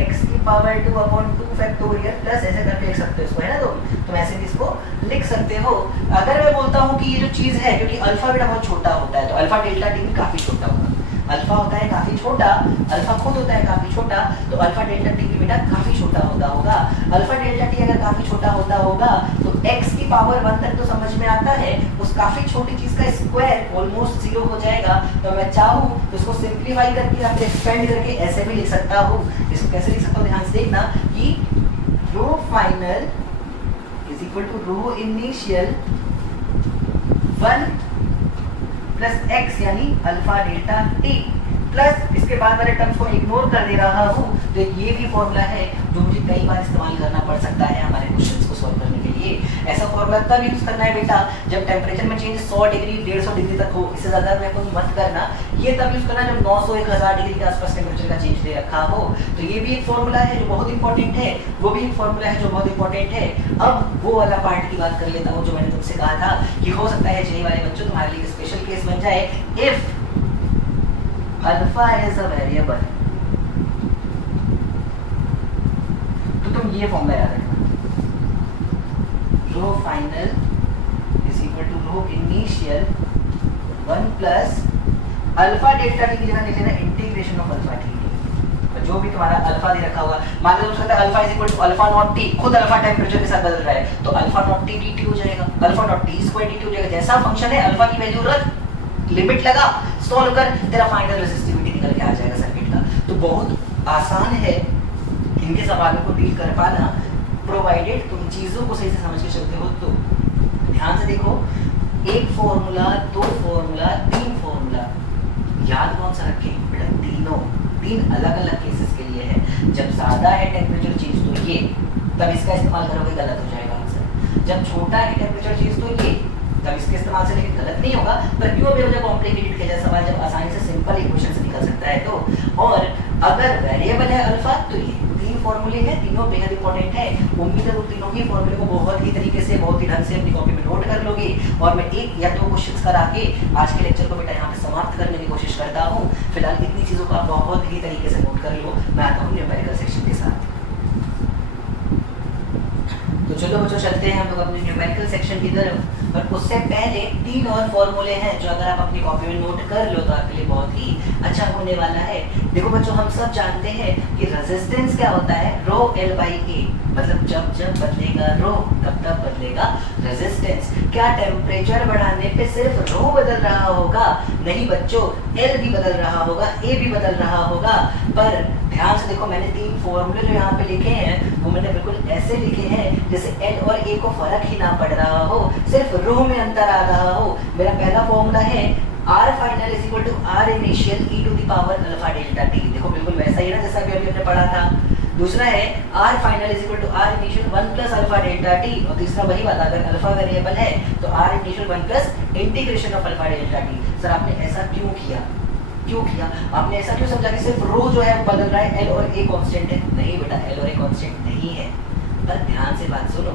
x की पावर 2 अपॉन 2 फैक्टोरियल प्लस, ऐसे करके लिख सकते हो इसको, है ना। तुम ऐसे भी इसको लिख सकते हो। अगर मैं बोलता हूँ कि ये जो चीज़ है, क्योंकि अल्फा बेटा बहुत छोटा होता है, तो अल्फा डेल्टा टी भी काफ़ी छोटा होगा। अल्फा होता है काफ़ी छोटा, अल्फा खुद होता है काफ़ी छोटा, तो अल्फा डेल्टा टी भी बेटा काफ़ी छोटा होगा। अल्फा डेल्टा टी अगर काफ़ी छोटा होगा तो x की पावर 1 तक तो समझ में आता है, उस काफ़ी छोटी चीज़ का स्क्वायर ऑलमोस्ट 0 हो जाएगा। तो मैं चाहूँ तो इसको सिंप्लीफाई करके या फिर एक्सपेंड करके ऐसे भी लिख सकता हूँ। इसको कैसे लिख सकता हूँ, ध्यान से देखना कि rho final is equal to rho initial 1 plus x यानी अल्फा डेल्टा टी प्लस इसके बाद वाले टर्म्स को इग्नोर कर दे रहा हूँ, तो ये भी फॉर्मूला है जो मुझे कई बार इस्तेमाल करना पड़ सकता है हमारे क्वेश्चंस को सॉल्व करने के लिए। ऐसा फॉर्मूला तब यूज करना है बेटा जब टेम्परेचर में चेंज 100 डिग्री 150 डिग्री तक हो, इससे ज़्यादा में कोई मत करना। ये तब यूज करना जब 900 1000 डिग्री के आसपास टेम्परेचर का चेंज दे रखा हो। तो ये भी एक फॉर्मूला है जो बहुत इंपॉर्टेंट है, वो भी एक फॉर्मूला है जो बहुत इंपॉर्टेंट है। अब वो वाला पार्ट की बात कर लेता हूँ जो मैंने तुमसे कहा था कि हो सकता है जेई वाले बच्चों तुम्हारे लिए स्पेशल केस बन जाए। If alpha is a variable, तो तुम ये फॉर्मूला याद रखना, rho final is equal to rho initial 1 plus alpha delta T की जगह लिख लेना इंटीग्रेशन ऑफ अल्फा टी। जो भी तुम्हारा अल्फा दे रखा होगा, मान लो तुम alpha is equal to alpha nought T, खुद अल्फा टेम्परेचर के साथ बदल रहा है, तो alpha nought T D T हो जाएगा, alpha nought T square D T हो जाएगा। जैसा फंक्शन है अल्फा की वैल्यू रख, लिमिट लगा, सॉल्व कर, तेरा फाइनल रेसिस्टिविटी निकल के आ जाएगा सर्किट का। तो बहुत आसान है इनके सवालों को डील कर पाना, प्रोवाइडेड तुम चीज़ों को सही से समझ के चलते हो। तो ध्यान से देखो, एक फॉर्मूला, 2 फॉर्मूला, 3 फॉर्मूला, याद कौन सा रखें बेटा, तीन अलग अलग केसेस के लिए है। जब ज़्यादा है टेम्परेचर चेंज तो ये, तब इसका इस्तेमाल करोगे गलत हो जाएगा आंसर। जब छोटा है टेम्परेचर चेंज तो ये, तब इसके इस्तेमाल से लेकिन गलत नहीं होगा। पर क्यों बेवजह कॉम्प्लिकेटेड किया जाए सवाल जब आसानी से सिंपल इक्वेशन से निकल सकता है तो। और अगर वेरिएबल है अल्फा तो ये 3 फॉर्मूले हैं, तीनों बेहद इंपॉर्टेंट है। उम्मीद है तुम तीनों ही फॉर्मूले को बहुत ही तरीके से, बहुत ही ढंग से अपनी कॉपी में नोट कर लोगे। और मैं 1 या 2 क्वेश्चंस करा के आज के लेक्चर को बेटा यहाँ पे समाप्त करने की कोशिश करता हूँ। फिलहाल इतनी चीज़ों को आप बहुत ही तरीके से नोट कर लो। मैं आता हूँ न्यूमेरिकल सेक्शन के साथ। तो चलो बच्चों चलते हैं हम लोग अपने न्यूमेरिकल सेक्शन की तरफ। पर उससे पहले 3 और फॉर्मूले हैं जो अगर आप अपनी कॉपी में नोट कर लो तो आपके लिए बहुत ही अच्छा होने वाला है। देखो बच्चों, हम सब जानते हैं कि रेजिस्टेंस क्या होता है, रो एल बाई ए, मतलब जब जब बदलेगा रो तब तब बदलेगा रेजिस्टेंस। क्या टेम्परेचर बढ़ाने पे सिर्फ रो बदल रहा होगा? नहीं बच्चों, एल भी बदल रहा होगा, ए भी बदल रहा होगा। पर ध्यान से देखो, मैंने 3 फॉर्मूले जो यहाँ पे लिखे हैं वो मैंने बिल्कुल ऐसे लिखे हैं जैसे एल और ए को फर्क ही ना पड़ रहा हो, सिर्फ रो में अंतर आ रहा हो। मेरा पहला फॉर्मूला है R final is equal to R initial e to the power alpha delta T. देखो बिल्कुल वैसा ही ना जैसा अभी हमने पढ़ा था। दूसरा है R final is equal to R initial 1 plus alpha delta T. और तीसरा वही बात, अगर अल्फा वेरिएबल है तो R initial 1 plus integration of alpha delta T. Sir आपने ऐसा क्यों किया? आपने ऐसा क्यों समझा कि सिर्फ रो जो है वो बदल रहा है, एल और ए कांस्टेंट है? नहीं बेटा, एल और ए कांस्टेंट नहीं है। पर ध्यान से बात सुनो,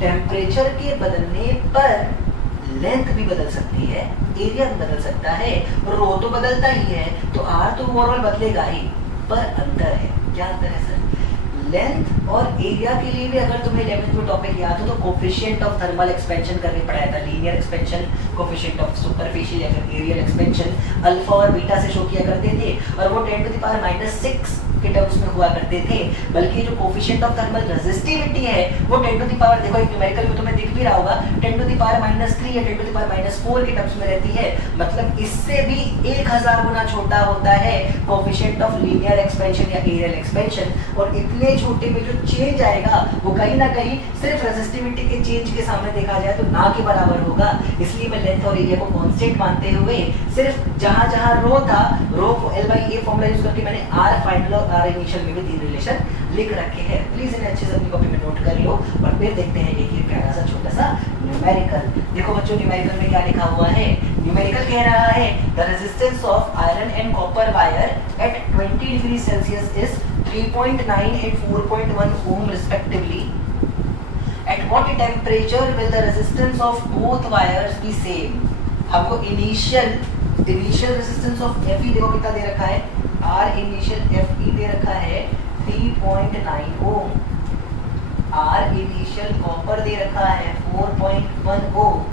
टेम्परेचर के बदलने पर लेंथ भी बदल सकती है, एरिया भी बदल सकता है, रो तो बदलता ही है तो आर तो ओवरऑल बदलेगा ही। पर अंतर है, क्या अंतर है सर? लेंथ और एरिया के लिए भी अगर तुम्हें 11th में टॉपिक याद हो तो कोफिशिएंट ऑफ थर्मल एक्सपेंशन करके पढ़ाया था, linear expansion, coefficient of superficial या एरियल एक्सपेंशन अल्फा और बीटा से शो किया करते थे और वो 10 टू द पावर -6 के टर्म्स में हुआ करते थे। बल्कि जो कोफिशिएंट ऑफ थर्मल रेजिस्टिविटी है वो 10 टू द पावर, देखो एक न्यूमेरिकल में तुम्हें दिख भी रहा होगा, 10 टू द पावर -3 या 10 टू द पावर -4 के टर्म्स में रहती है। मतलब इससे भी 1000 गुना छोटा होता है कोफिशिएंट ऑफ लीनियर एक्सपेंशन या एरियल एक्सपेंशन। और इतने छोटे में जो चेंज आएगा वो कहीं ना कहीं सिर्फ रेजिस्टिविटी के चेंज के सामने देखा जाए तो ना के बराबर होगा। इसलिए मैं लेंथ और एरिया को कांस्टेंट मानते हुए सिर्फ जहां जहां रो था, रो L/A फॉर्मूला यूज करके मैंने R फाइनल और R इनिशियल में भी तीन रिलेशन लिख रखे हैं। प्लीज इन्हें अच्छे से अपनी कॉपी में नोट कर लो और फिर देखते हैं एक प्यारा सा छोटा सा न्यूमेरिकल। देखो बच्चों न्यूमेरिकल में क्या लिखा हुआ है, न्यूमेरिकल कह रहा है the resistance of iron and copper wire eight 20 degree Celsius is 3.9 and 4.1 ohm respectively. At what temperature will the resistance of both wires be same? हमको इनिशियल रेजिस्टेंस ऑफ Fe देखो कितना दे रखा है, R इनिशियल Fe दे रखा है 3.9 ओम, R initial copper दे रखा है 4.1 ओम।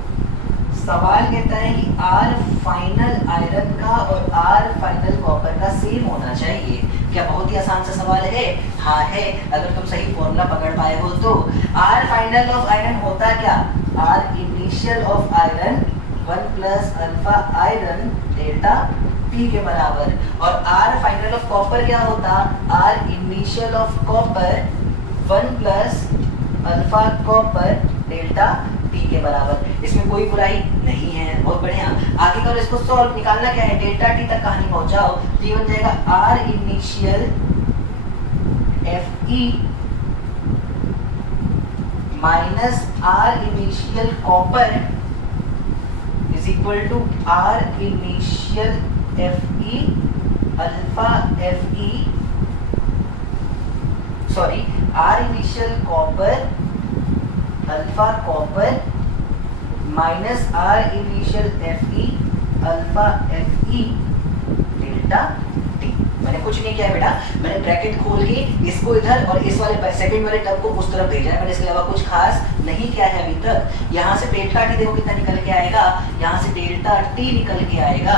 सवाल कहता है कि R फाइनल आयरन का और R फाइनल कॉपर का सेम होना चाहिए। क्या बहुत ही आसान सा सवाल है? हाँ है, अगर तुम सही फॉर्मूला पकड़ पाए हो तो। R फाइनल ऑफ आयरन होता क्या, R initial of iron 1 plus alpha iron delta P के बराबर, और R फाइनल ऑफ कॉपर क्या होता, R initial of copper 1 plus alpha copper delta P के बराबर। इसमें कोई बुराई नहीं है, बहुत बढ़िया। आगे करो, इसको सॉल्व, निकालना क्या है, डेल्टा T तक कहानी पहुंचाओ तो ये बन जाएगा R initial Fe minus R initial copper is equal to R initial Fe alpha Fe, sorry R initial copper alpha copper minus R initial Fe alpha Fe delta T। मैंने कुछ नहीं किया बेटा, मैंने ब्रैकेट खोल के इसको इधर और इस वाले सेकंड वाले टर्म को उस तरफ भेजा है, मैंने इसके अलावा कुछ खास नहीं किया है अभी तक। यहाँ से डेल्टा T देखो कितना निकल के आएगा, यहाँ से डेल्टा T निकल के आएगा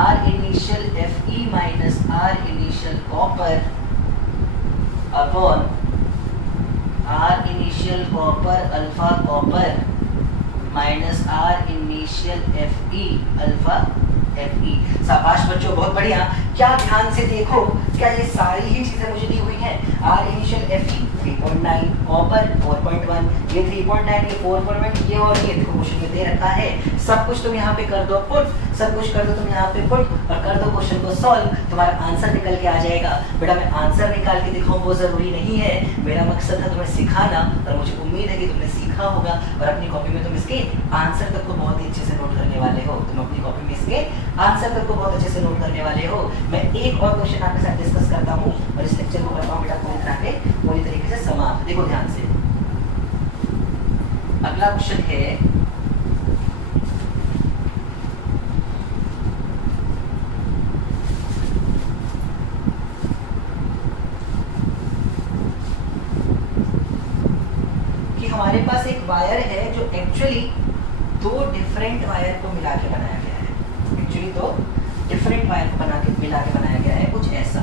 R initial Fe minus R initial copper upon R initial copper alpha copper minus R initial Fe alpha Fe। शाबाश बच्चों, बहुत बढ़िया। क्या ध्यान से देखो, क्या ये सारी ही चीजें मुझे दी हुई हैं। R इनिशियल Fe 3.9, कॉपर 4.1, ये 3.9, ये 4.1, ये और ये देखो क्वेश्चन में दे रखा है। सब कुछ तुम यहाँ पे कर दो पुट, सब कुछ कर दो तुम यहाँ पे पुट और कर दो क्वेश्चन को सॉल्व, तुम्हारा आंसर निकल के आ जाएगा। बेटा मैं आंसर निकाल के दिखाऊं वो जरूरी नहीं है, मेरा मकसद है तुम्हें सिखाना और मुझे उम्मीद है कि तुमने सीखा होगा और अपनी कॉपी में तुम इसके आंसर तक को बहुत ही अच्छे से नोट करने वाले हो। तुम अपनी कॉपी में इसके आंसर तक को बहुत अच्छे से नोट करने वाले हो। मैं एक और क्वेश्चन आपके साथ डिस्कस करता हूँ और इस लेक्चर को करता हूँ बेटा पूरी तरह से पूरी तरीके से समाप्त। देखो ध्यान से, अगला क्वेश्चन है कि हमारे पास एक वायर है जो एक्चुअली दो डिफरेंट वायर को मिला के बनाया गया है। एक्चुअली दो डिफरेंट वायर को मिला के बनाया गया है, कुछ ऐसा।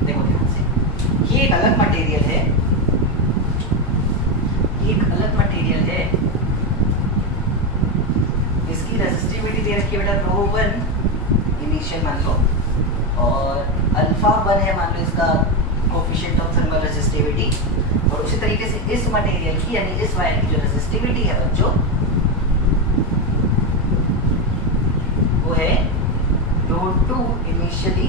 देखो ध्यान से, ये एक अलग मटेरियल है, ये एक अलग मटेरियल है, इसकी रेजिस्टिविटी दे रखी है बेटा ρ1 इनिशियल मान लो और अल्फा 1 है मान लो इसका कोफिशिएंट ऑफ थर्मल रेजिस्टिविटी। और उसी तरीके से इस मटेरियल की यानी इस वायर की जो रेजिस्टिविटी है बच्चों वो है ρ2 इनिशियली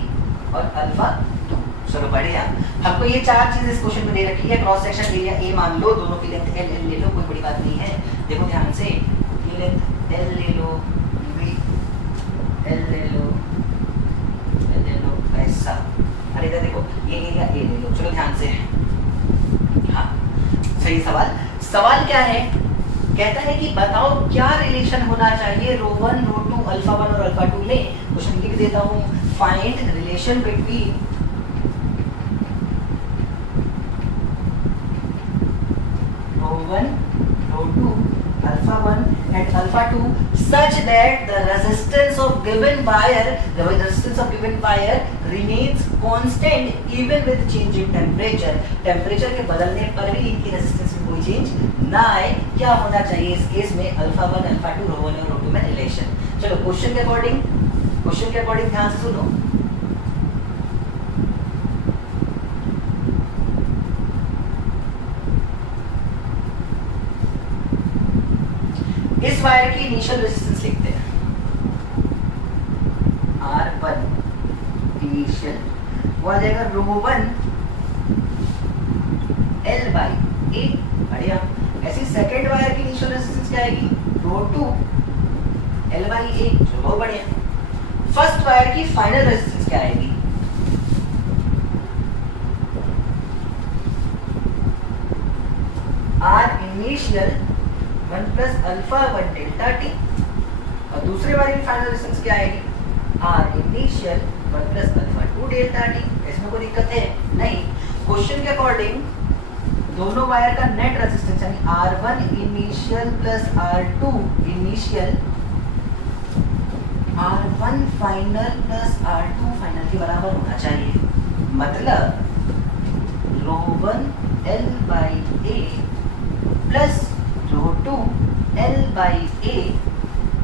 और अल्फा 2। चलो बढ़िया, हमको ये चार चीज इस क्वेश्चन में दे रखी है। क्रॉस सेक्शन एरिया ए मान लो, दोनों की लेंथ L ले लो, कोई बड़ी बात नहीं है। देखो ध्यान से, ये लेंथ L ले लो, L ले लो, L ले लो, ऐसा। अरे इधर देखो, ये एरिया ए ले लो। चलो ध्यान से, हाँ सही सवाल। सवाल क्या है कहता है कि बताओ क्या रिलेशन होना चाहिए रो 1 रो 2 अल्फा 1 और अल्फा 2 में। क्वेश्चन लिख देता हूं, find relation between row 1 row 2 alpha 1 and alpha 2 such that the resistance of given wire remains constant even with change in temperature। Temperature के बदलने पर भी इनकी रेजिस्टेंस में कोई चेंज ना आए। क्या होना चाहिए इस केस में? अल्फा 1 अल्फा 2 रो 1 और रो 2 में रिलेशन। चलो क्वेश्चन के अकॉर्डिंग ध्यान से सुनो। इस वायर की इनिशियल रेजिस्टेंस लिखते हैं R1 इनिशियल, वो आ जाएगा रो 1 L/A। बढ़िया। ऐसी सेकेंड वायर की इनिशियल रेजिस्टेंस क्या आएगी? रो 2 L/A। चलो बहुत बढ़िया। फर्स्ट वायर की फाइनल रेजिस्टेंस क्या आएगी? R initial 1 plus alpha 1 delta T. और दूसरे वाले की फाइनल रेजिस्टेंस क्या आएगी? R initial 1 plus alpha 2 delta T. इसमें कोई दिक्कत है नहीं। क्वेश्चन के अकॉर्डिंग दोनों वायर का नेट रेजिस्टेंस यानी R1 initial plus R2 initial R1 final plus R2 final के बराबर होना चाहिए। मतलब रो 1 L/A प्लस रो 2 L/A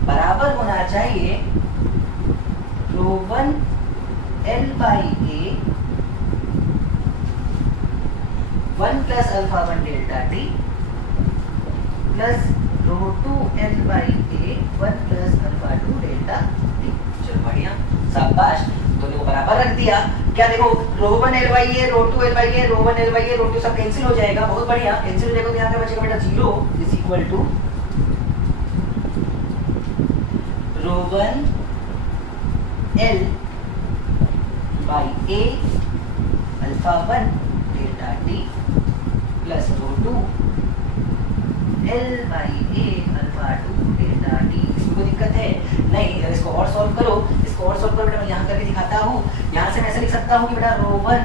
बराबर होना चाहिए रो 1 L/A 1 plus alpha 1 delta T plus rho 2 L/A 1 plus alpha 2 delta T. चलो बढ़िया, शाबाश, दोनों को बराबर रख दिया। क्या देखो, रो 1 L/A रो 2 L/A रो 1 L/A रो 2 सब कैंसिल हो जाएगा। बहुत बढ़िया, कैंसिल हो जाएगा तो यहाँ पे बचेगा बेटा 0 is equal to rho 1 L/A alpha 1 delta T plus rho 2 L/A alpha 2 delta T. इसमें कोई दिक्कत है नहीं। अगर इसको और सॉल्व करो, बेटा मैं यहाँ करके दिखाता हूँ। यहाँ से मैं ऐसे लिख सकता हूँ कि बेटा रो 1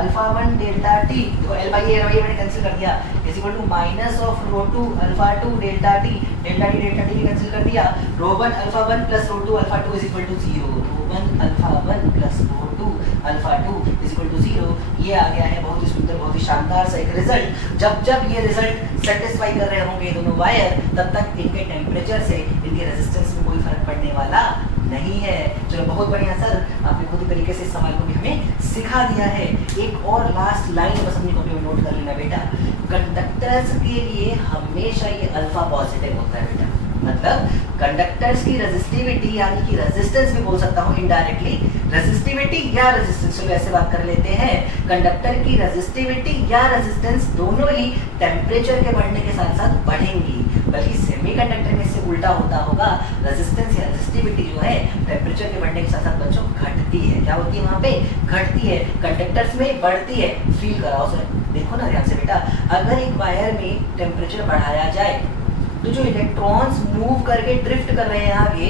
अल्फा 1 डेल्टा टी, तो L/A मैंने कैंसिल कर दिया, is equal to minus of rho 2 alpha 2 delta T cancel कर दिया। Rho 1 alpha 1 plus rho 2 alpha 2 is equal to 0। Rho 1 alpha 1 plus rho 2 alpha 2 is equal to 0। ये आ गया है बहुत ही सुंदर, बहुत ही शानदार सा एक रिजल्ट। जब ये रिजल्ट सेटिस्फाई कर रहे होंगे दोनों वायर, तब तक इनके टेम्परेचर से इनके रेजिस्टेंस में कोई फर्क पड़ने वाला नहीं है। चलो बहुत बढ़िया सर, आपने पूरी तरीके से इस सवाल को भी हमें सिखा दिया है। एक और लास्ट लाइन बस अपनी कॉपी में नोट कर लेना बेटा। कंडक्टर्स के लिए हमेशा ये अल्फा पॉजिटिव होता है बेटा। मतलब कंडक्टर्स की रेजिस्टिविटी यानी कि रेजिस्टेंस भी बोल सकता हूँ इनडायरेक्टली, रेजिस्टिविटी या रेजिस्टेंस, चलो ऐसे बात कर लेते हैं। कंडक्टर की रेजिस्टिविटी या रेजिस्टेंस दोनों ही टेम्परेचर के बढ़ने के साथ साथ बढ़ेंगी, बल्कि सेमीकंडक्टर में इससे उल्टा होता होगा। रेजिस्टेंस या रेजिस्टिविटी जो है टेम्परेचर के बढ़ने के साथ साथ बच्चों घटती है। क्या होती है? वहाँ पे घटती है, कंडक्टर्स में बढ़ती है। फील कराओ सर, देखो ना ध्यान से बेटा, अगर एक वायर में टेम्परेचर बढ़ाया जाए तो जो इलेक्ट्रॉन्स मूव करके ड्रिफ्ट कर रहे हैं आगे,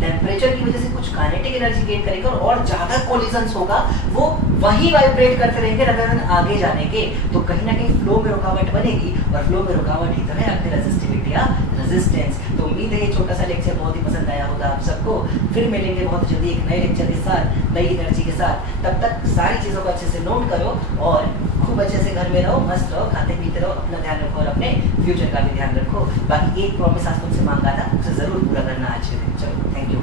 टेम्परेचर की वजह से कुछ काइनेटिक एनर्जी गेन करेंगे और ज्यादा कोलिजन्स होगा, वो वही वाइब्रेट करते रहेंगे rather than आगे जाने के। तो कहीं ना कहीं फ्लो में रुकावट बनेगी, और फ्लो में रुकावट ही तो है अपनी रेजिस्टिविटी या रेजिस्टेंस। तो उम्मीद है ये छोटा सा लेक्चर बहुत ही पसंद आया होगा आप सबको। फिर मिलेंगे बहुत जल्दी एक नए लेक्चर के साथ, नई एनर्जी के साथ। तब तक सारी चीज़ों को अच्छे से नोट करो और खूब अच्छे से घर में रहो, मस्त रहो, खाते पीते रहो, अपना ध्यान रखो और अपने फ्यूचर का भी ध्यान रखो। बाकी एक प्रॉमिस आज तुमसे मांगा था, उसे जरूर पूरा करना आज के दिन। चलो थैंक यू।